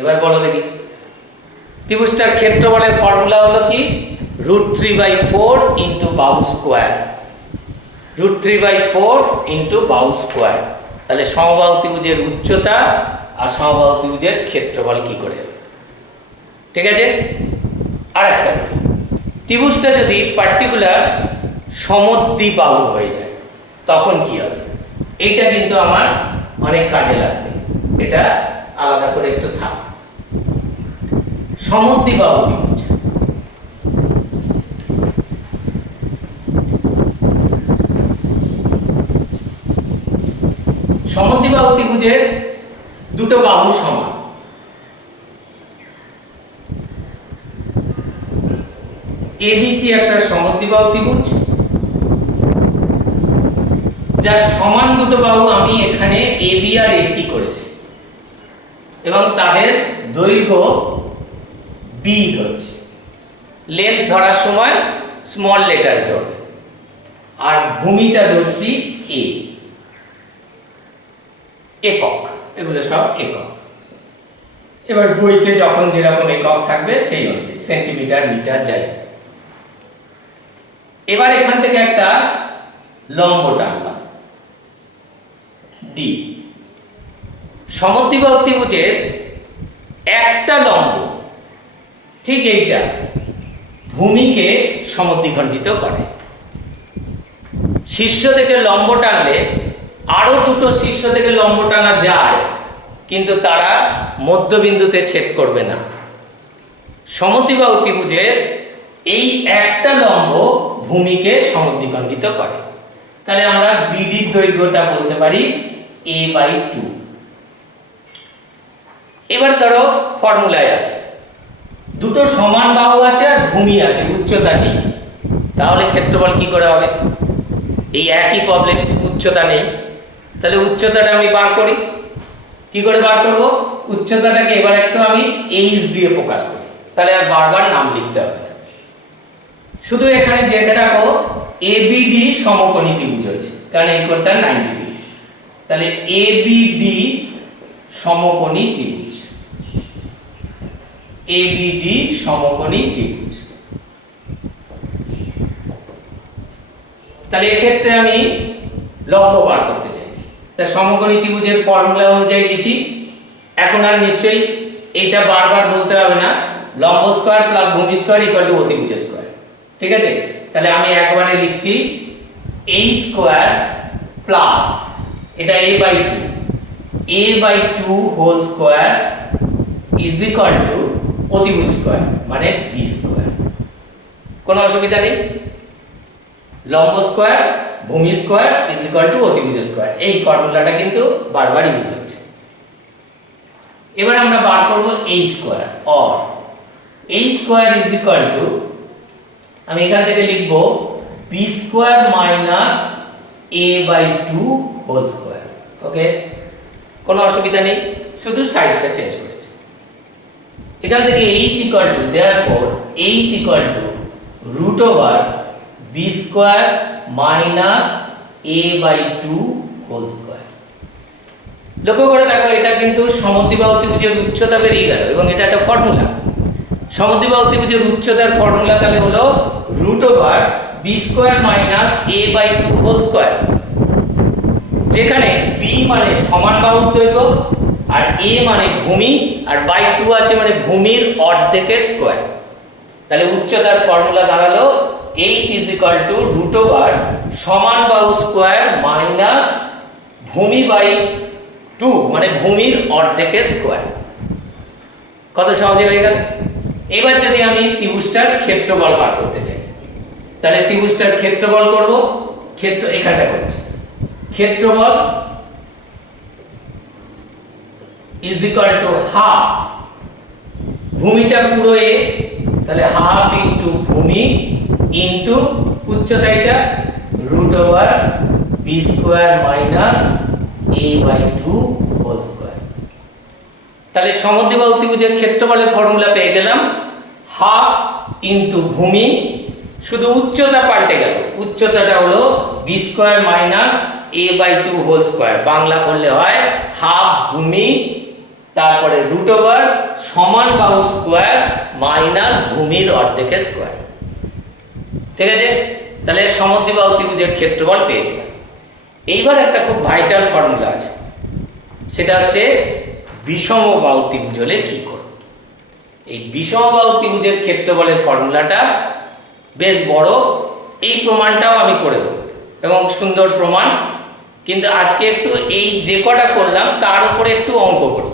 এবার বলো দেখি, ত্রিভুজটার ক্ষেত্রফলের ফর্মুলা হলো কি? √3/4 ইন্টু বাহু স্কোয়ার, √3/4 ইন্টু বাহু স্কোয়ার। তাহলে সমবাহু ত্রিভুজের উচ্চতা আর সমবাহু ত্রিভুজের ক্ষেত্রফল কি করে হবে? ঠিক আছে। আর একটা বলি, ত্রিভুজটা যদি পার্টিকুলার সমদ্বিবাহু হয়ে যায় তখন কি হবে? এইটা কিন্তু আমার অনেক কাজে লাগবে, এটা আলাদা করে একটু থাক। সমদ্বিবাহু ত্রিভুজ, সমদ্বিবাহু ত্রিভুজের দুটো বাহু সমান, এবিসি একটা সমদ্বিবাহু ত্রিভুজ, যার সমান দুটো বাহু আমি এখানে এবি আর এসি করেছি, এবং তাদের দৈর্ঘ্য বি ধরছি। লেন্থ ধরার সময় স্মল লেটারে ধরবে, আর ভূমিটা ধরছি এ। একক, এগুলো সব একক। এবার বইতে যখন যেরকম একক থাকবে সেই অনুযায়ী সেন্টিমিটার, মিটার যাই। এবার এখান থেকে একটা লম্ব টানলাম ডি। সমদ্বিবাহু ত্রিভুজের একটা লম্ব ঠিক এইটা ভূমিকে সমদ্বিখণ্ডিত করে। শীর্ষ থেকে লম্ব টানলে আরো দুটো শীর্ষ থেকে লম্ব টানা যায়, কিন্তু তারা মধ্যবিন্দুতে ছেদ করবে না। সমদ্বিবাহু ত্রিভুজের এই একটা লম্ব ভূমিকে সমদ্বিখণ্ডিত করে। তাহলে আমরা বিডির দৈর্ঘ্যটা বলতে পারি a/2। এবার ধরো ফর্মুলায় আছে, দুটো সমান বাহু আছে আর ভূমি আছে, উচ্চতা নেই, তাহলে ক্ষেত্রফল কি করে হবে? এই একই প্রবলেম, উচ্চতা নেই, তাহলে উচ্চতাটা আমি বার করি। কি করে বার করব? উচ্চতাটাকে এবার একটু আমি এইচ দিয়ে প্রকাশ করি, তাহলে আর বারবার নাম লিখতে হবে না। শুধু এখানে যেটা রাখো এবিডি সমকোণী ত্রিভুজ হয়েছে, কারণ এই কোণটা 90 ডিগ্রি, তাহলে এবিডি সমকোণী ত্রিভুজ, এবিডি সমকোণী ত্রিভুজ। তাহলে এক্ষেত্রে আমি লম্ব বার করতে চাইছি, তাই সমকোণী ত্রিভুজের ফর্মুলা অনুযায়ী লিখি। এখন আর নিশ্চয়ই এইটা বারবার বলতে হবে না, লম্ব স্কয়ার প্লাস ভূমি স্কয়ার ইকুয়াল টু অতিভুজ স্কয়ার। ঠিক আছে, তাহলে আমি একবারে লিখছি a স্কয়ার প্লাস এটা a/2 a/2 whole square is equal to অতিভুজ স্কয়ার মানে b স্কয়ার। কোনো অসুবিধা নেই। লম্ব স্কয়ার ভূমি স্কয়ার ইজ ইকুয়াল টু অতিভুজ স্কয়ার, এই ফর্মুলাটা কিন্তু বারবার ইউজ হচ্ছে। এবার আমরা বার করব a square, or a square is equal to, আমি এখান থেকে লিখব b square minus a/2 whole square. Okay, কোনো অসুবিধা নেই, শুধু সাইডটা চেঞ্জ করেছি। এখান থেকে h equal to, therefore h equal to root over b square minus a/2 whole square. লক্ষ্য করে দেখো, এটা কিন্তু সমদ্বিবাহু ত্রিভুজের উচ্চতা বেরিয়ে গেল এবং এটা একটা ফর্মুলা। সমদ্বিবাহু ত্রিভুজের উচ্চতার ফর্মুলা তাহলে হলো root over b square minus a/2 whole square, যেখানে b মানে সমান বাহুর দৈর্ঘ্য আর a মানে ভূমি আর বাই 2 আছে মানে ভূমির অর্ধেকের স্কয়ার। তাহলে উচ্চতার ফর্মুলা দাঁড়ালো h is equal to root over সমান বাহু স্কয়ার মাইনাস ভূমি বাই 2 মানে ভূমির অর্ধেকের স্কয়ার। কত সহজে হয়ে গেল। এবার যদি আমি ত্রিভুজটার ক্ষেত্রফল বার করতে চাই, তাহলে ত্রিভুজটার ক্ষেত্রফল করব। ক্ষেত্র এখানটা করছি, ক্ষেত্রফল ইজ ইকুয়াল টু হাফ, ভূমিটা পুরো a, তাহলে হাফ ইনটু ভূমি ইনটু উচ্চতা এটা root over b square minus a/2 whole square. তাহলে সমদ্বিবাহু ত্রিভুজের ক্ষেত্রফলের ফর্মুলা পেয়ে গেলাম হাফ ইনটু ভূমি, শুধু উচ্চতা পাল্টে গেল, উচ্চতাটা হলো b square minus a/2 whole square. Bangla করলে হয় হাফ ভূমি তারপরে রুট ওভার সমান বাহু স্কয়ার মাইনাস ভূমির অর্ধেকের স্কয়ার। ঠিক আছে, তাহলে সমদ্বিবাহু ত্রিভুজের ক্ষেত্রফল পেয়ে গেলাম। এইবার একটা খুব ভাইটাল ফর্মুলা আছে, সেটা হচ্ছে বিষমবাহু ত্রিভুজ হলে কি করব। এই বিষমবাহু ত্রিভুজের ক্ষেত্রফলের ফর্মুলাটা বেশ বড়, এই প্রমাণটাও আমি করে দেবো এবং সুন্দর প্রমাণ। কিন্তু আজকে একটু এই যে কটা করলাম তার উপরে একটু অঙ্ক করি।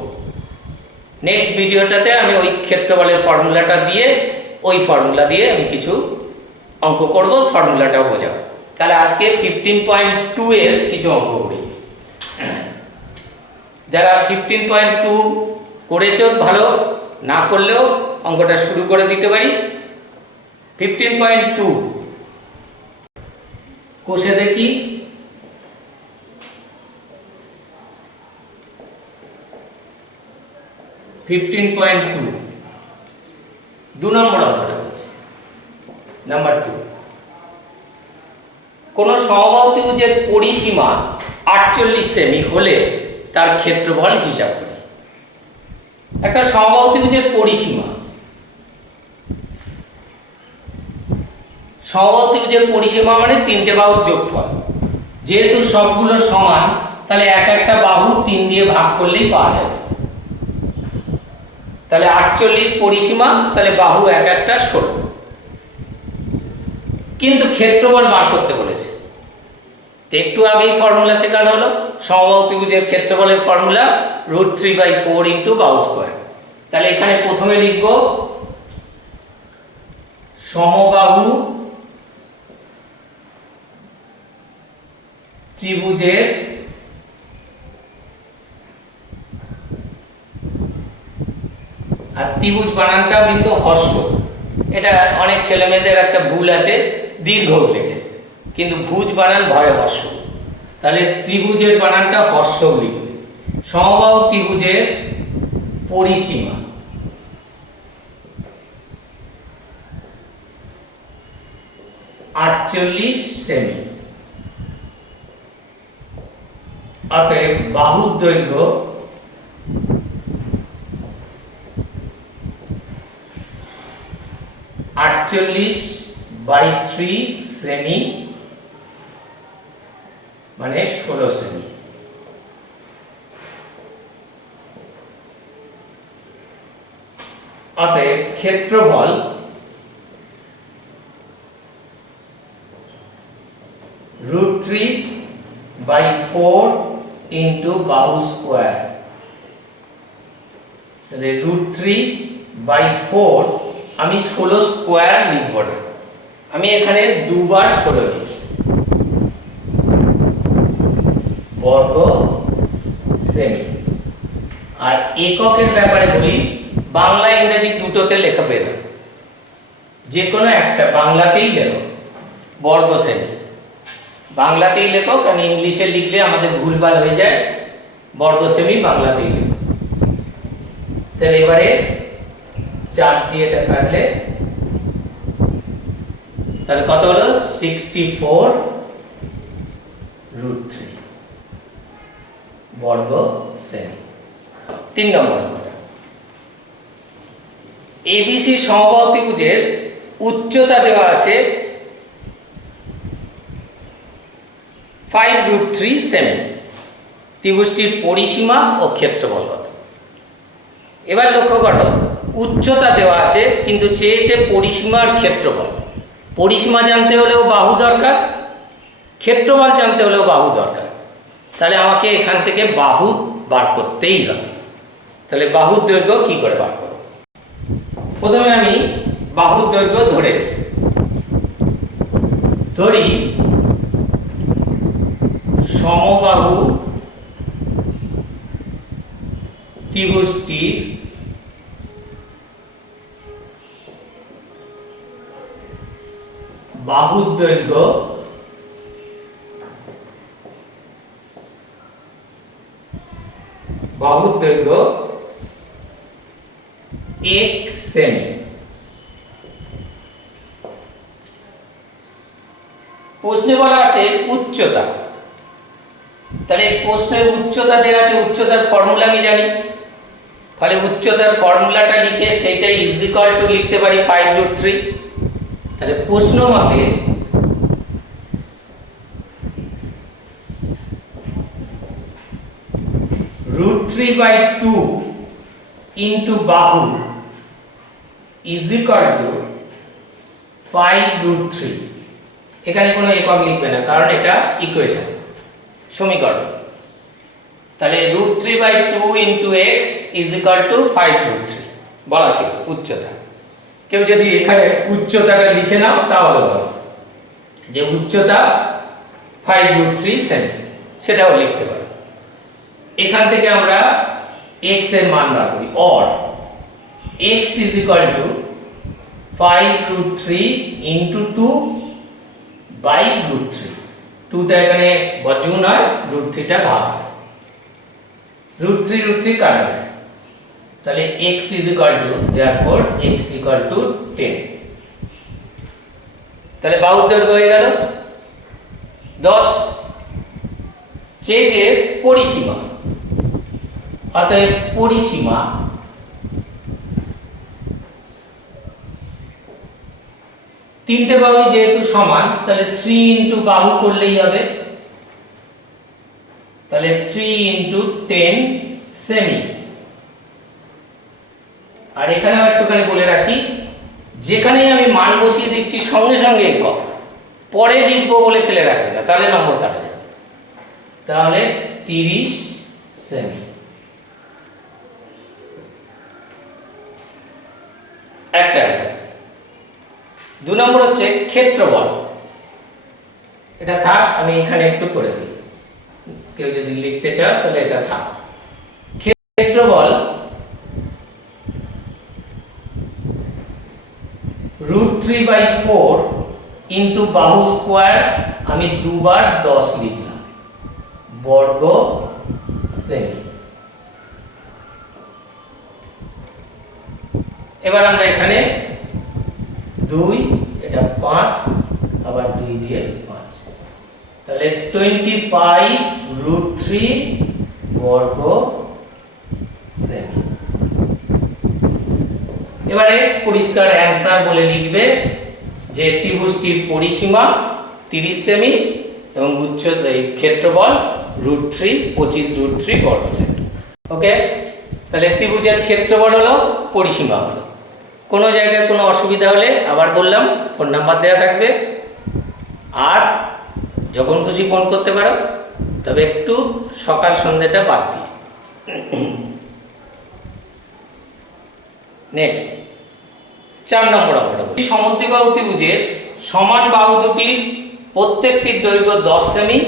নেক্সট ভিডিওটাতে আমি ওই ক্ষেত্রফলের ফর্মুলাটা দিয়ে ওই ফর্মুলা দিয়ে আমি কিছু অঙ্ক করব, ফর্মুলাটাও বোঝাবো। তাহলে আজকে 15.2 এর কিছু অঙ্ক করি। যারা 15.2 করেছো ভালো, না করলেও অঙ্কটা শুরু করে দিতে পারি। 15.2 কোষে দেখি, দু নম্বর অঙ্কটা বলছি, নাম্বার 2। কোন সমবাহু ত্রিভুজের পরিসীমা 48 সেমি হলে তার ক্ষেত্রফল হিসাব করি। একটা সমবাহু ত্রিভুজের পরিসীমা, সমবাহু ত্রিভুজের পরিসীমা মানে তিনটে বাহুর যোগফল। যেহেতু সবগুলো সমান, তাহলে এক একটা বাহু 3 দিয়ে ভাগ করলেই পাওয়া যাবে। তাহলে 48 পরিসীমা, তাহলে বাহু এক একটা 16। কিন্তু ক্ষেত্রফল বার করতে বলেছে। একটু আগেই ফর্মুলা শেখানো হলো, সমবাহু ত্রিভুজের ক্ষেত্রফলের ফর্মুলা √3/4 ইনটু বাহু স্কয়ার। তাহলে এখানে প্রথমে লিখব সমবাহু ত্রিভুজের আর ত্রিভুজ বানানটাও কিন্তু হর্ষ। এটা অনেক ছেলে মেয়েদের একটা ভুল আছে, দীর্ঘ লেখে, কিন্তু ভুজ বানান ভয় হর্ষ। তাহলে ত্রিভুজের বানানটা হর্ষ লিখবে। সমবাহু ত্রিভুজের পরিসীমা আটচল্লিশ সেমি, অতএব বাহুর দৈর্ঘ্য 48/3 সেমি মানে 16 সেমি। অতএব ক্ষেত্রফল √3/4 ইন্টু বাহু স্কোয়ার। তাহলে √3/4 আমি 16 স্কোয়ার লিখব না, আমি এখানে দুবার 16 লিখি, বর্গ সেমি। আর এককের ব্যাপারে বলি, বাংলা ইংরেজি দুটোতে লেখাবে না, যে কোনো একটা, বাংলাতেই লেখো বর্গ সেমি, বাংলাতেই লেখো, কারণ ইংলিশে লিখলে আমাদের ভুলভাল হয়ে যায়, বর্গ সেমি বাংলাতেই লেখো। তাহলে এবারে 4 দিয়ে এটা কাটলে তাহলে কত হলো 64√3 বর্গ সেমি। 3 নম্বর এবিসি সমবাহু ত্রিভুজের উচ্চতা দেওয়া আছে 5√3 সেমি। ত্রিভুজটির পরিসীমা ও ক্ষেত্রফল কত? এবার লক্ষ্য করো, উচ্চতা দেওয়া আছে কিন্তু চেয়েছে পরিসীমা আর ক্ষেত্রফল। পরিসীমা জানতে হলেও বাহু দরকার, ক্ষেত্রফল জানতে হলেও বাহু দরকার। তাহলে আমাকে এখান থেকে বাহু বার করতেই হবে। তাহলে বাহুর দৈর্ঘ্য কি করে বার করব? প্রথমে আমি বাহুর দৈর্ঘ্য ধরি সমবাহু ত্রিভুজটির বাহুর দৈর্ঘ্য x সেমি। প্রশ্নে বলা আছে উচ্চতা, তাহলে প্রশ্নের উচ্চতা দেওয়া আছে, উচ্চতার ফর্মুলা আমি জানি, তাহলে উচ্চতার ফর্মুলাটা লিখে সেইটা ইকুয়াল টু লিখতে পারি 5√3। তাহলে প্রশ্ন মতে √3/2 ইন্টু বাহু ইকুয়াল টু 5√3। এখানে কোনো একক লিখবে না, কারণ এটা ইকুয়েশন, সমীকরণ। তাহলে √3/2 ইন্টু x ইকুয়াল টু 5√3 বলা ছিল উচ্চতা। কেউ যদি এখানে উচ্চতাটা লিখে নাও তাহলে ভালো, যে উচ্চতা 5√3 সেমি, সেটাও লিখতে পারো। এখান থেকে আমরা x এর মান বার করি, or x equal to 5√3 into 2/√3। 2টা এখানে বর্জু নয়, √3টা ভাগ হয়, √3 কাটা যায়। তাহলে x equal to, therefore x equal to 10। তাহলে বাহুর দৈর্ঘ্য হয়ে গেল 10। চেয়েছে পরিসীমা, অতএব পরিসীমা তিনটে বাহু যেহেতু সমান, তাহলে 3 ইন্টু বাহু করলেই হবে। তাহলে 3 ইন্টু 10 সেমি। আর এখানেও একটুখানি বলে রাখি, যেখানেই আমি মান বসিয়ে দিচ্ছি সঙ্গে সঙ্গে একক, পরে লিখবো বলে ফেলে রাখবে না, তাহলে নম্বর কাটা যাবে। তাহলে 30 সেমি। একটা অ্যান্সার। 2 নম্বর হচ্ছে ক্ষেত্রফল। এটা থাক, আমি এখানে একটু করে দিই, কেউ যদি লিখতে চাও তাহলে এটা থাক। ক্ষেত্রফল √3/4 ইন্টু বাহু স্কোয়ার, আমি দুবার 10 লিখলাম, বর্গ সেমি। এবার আমরা এখানে 2, এটা 5, আবার 2 দিয়ে 5, তাহলে 25√3 বর্গ সেমি। এবারে পরিষ্কার অ্যান্সার বলে লিখবে যে ত্রিভুজটির পরিসীমা 30 সেমি এবং উচ্চতা ক্ষেত্রফল √3 25√3 বর্গ সেমি। ওকে, তাহলে ত্রিভুজের ক্ষেত্রফল হলো, পরিসীমা হলো। কোনো জায়গায় কোনো অসুবিধা হলে আবার বললাম ফোন নাম্বার দেওয়া থাকবে, আর যখন খুশি ফোন করতে পারো, তবে একটু সকাল সন্ধ্যেটা বাদ দিয়ে। নেক্সট 4 নম্বর অঙ্কটা বলি। সমদ্বিবাহু ত্রিভুজের সমান বাহু দুটির প্রত্যেকটির দৈর্ঘ্য 10 সেমি,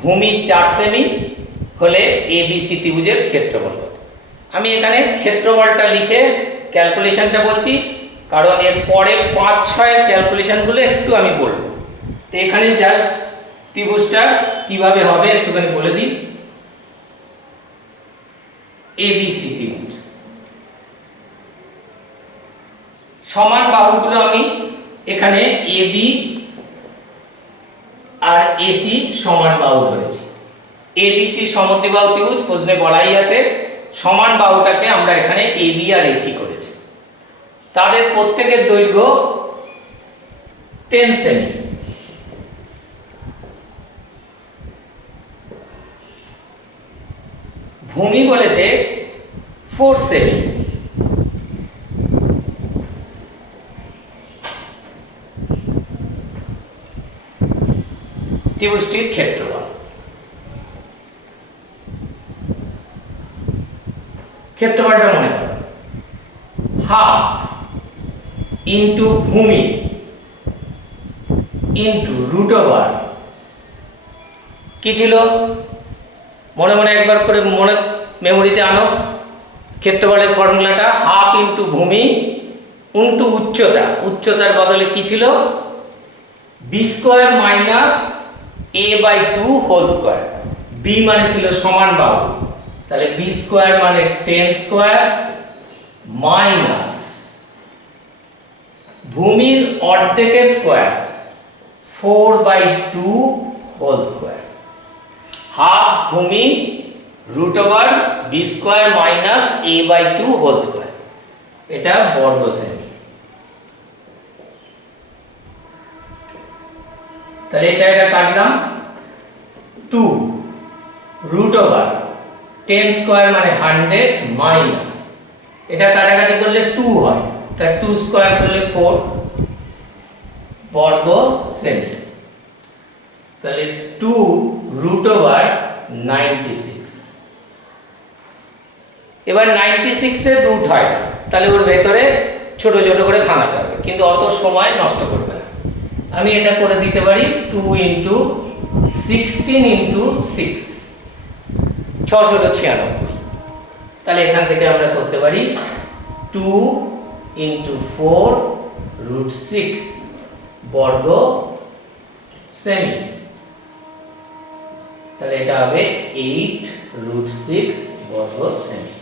ভূমি 4 সেমি হলে ABC ত্রিভুজের ক্ষেত্রফল কত? আমি এখানে ক্ষেত্রফলটা লিখে ক্যালকুলেশনটা বলছি, কারণ এর পরে 5-6 ক্যালকুলেশনগুলো একটু আমি বলবো। তো এখানে জাস্ট ত্রিভুজটা কিভাবে হবে একটুখানি বলে দিই। ABC ত্রিভুজ, সমান বাহুগুলো আমি এখানে AB আর AC সমান বাহু ধরেছি। ABC সমদ্বিবাহু ত্রিভুজ, প্রশ্নে বলাই আছে। সমান বাহুটাকে আমরা এখানে AB আর AC করেছি। তাদের প্রত্যেকের দৈর্ঘ্য 10 সেমি। ভূমি বলেছে 4 সেমি। ত্রিভুজটির ক্ষেত্রফল, ক্ষেত্রফলটা মনে করো হাফ ইন্টু ভূমি ইন্টু রুট ওভার কি ছিল মনে মনে একবার করে মনে মেমোরিতে আনো। ক্ষেত্রফলের ফর্মুলাটা হাফ ইন্টু ভূমি ইন্টু উচ্চতা, উচ্চতার বদলে কি ছিল B square minus a/2 whole square. B মানে ছিল সমান বাহু, তাহলে বি স্কোয়ার মানে 10 স্কোয়ার মাইনাস ভূমির অর্ধেকের স্কোয়ার 4/2 হোল স্কোয়ার। হাফ ভূমি root over B square minus a/2 whole square, এটা বর্গ সেমি। তাহলে এটা কাটলাম 2 রুট ওভার 10 স্কোয়ার মানে 100 মাইনাস এটা কাটাকাটি করলে 2 হয়, তাহলে 2 স্কোয়ার করলে 4 বর্গ সেমি। তাহলে 2 রুট ওভার 96। এবার 96 এর রুট হয় না, তাহলে ওর ভেতরে ছোট ছোট করে ভাঙাতে হবে, কিন্তু অত সময় নষ্ট করবে না। আমি এটা করে দিতে পারি 2 ইন্টু 16 ইন্টু 6 696। তাহলে এখান থেকে আমরা করতে পারি 2 ইন্টু 4 রুট 6 বর্গ সেমি। তাহলে এটা হবে 8 রুট 6 বর্গ সেমি।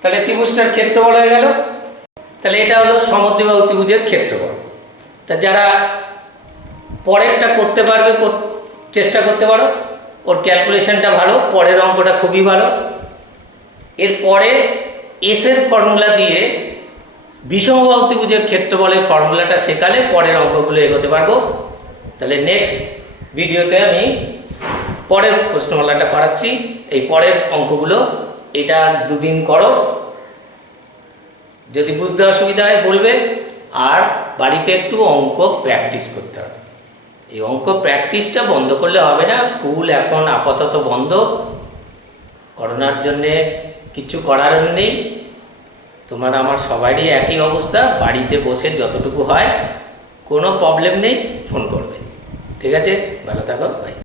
তাহলে ত্রিভুজটার ক্ষেত্রফল হয়ে গেল। তাহলে এটা হলো সমদ্বিবাহু ত্রিভুজের ক্ষেত্রফল। তা যারা পরেরটা করতে পারবে চেষ্টা করতে পারো, ওর ক্যালকুলেশনটা ভালো, পরের অঙ্কটা খুবই ভালো। এরপরে এসের ফর্মুলা দিয়ে বিষমবাহু ত্রিভুজের ক্ষেত্রফলের ফর্মুলাটা শেখালে পরের অঙ্কগুলো এগোতে পারবো। তাহলে নেক্সট ভিডিওতে আমি পরের প্রশ্নমালাটা করাচ্ছি। এই পরের অঙ্কগুলো এটা 2 দিন করো, যদি বুঝতে অসুবিধা হয় বলবে, আর বাড়িতে একটু অঙ্ক প্র্যাকটিস করতে হবে। এই অঙ্ক প্র্যাকটিসটা বন্ধ করলে হবে না। স্কুল এখন আপাতত বন্ধ, করোনার জন্যে কিছু করার নেই। তোমার আমার সবারই একই অবস্থা, বাড়িতে বসে যতটুকু হয় কোনো প্রবলেম নেই, ফোন করবে। ঠিক আছে, ভালো থাকো, বাই।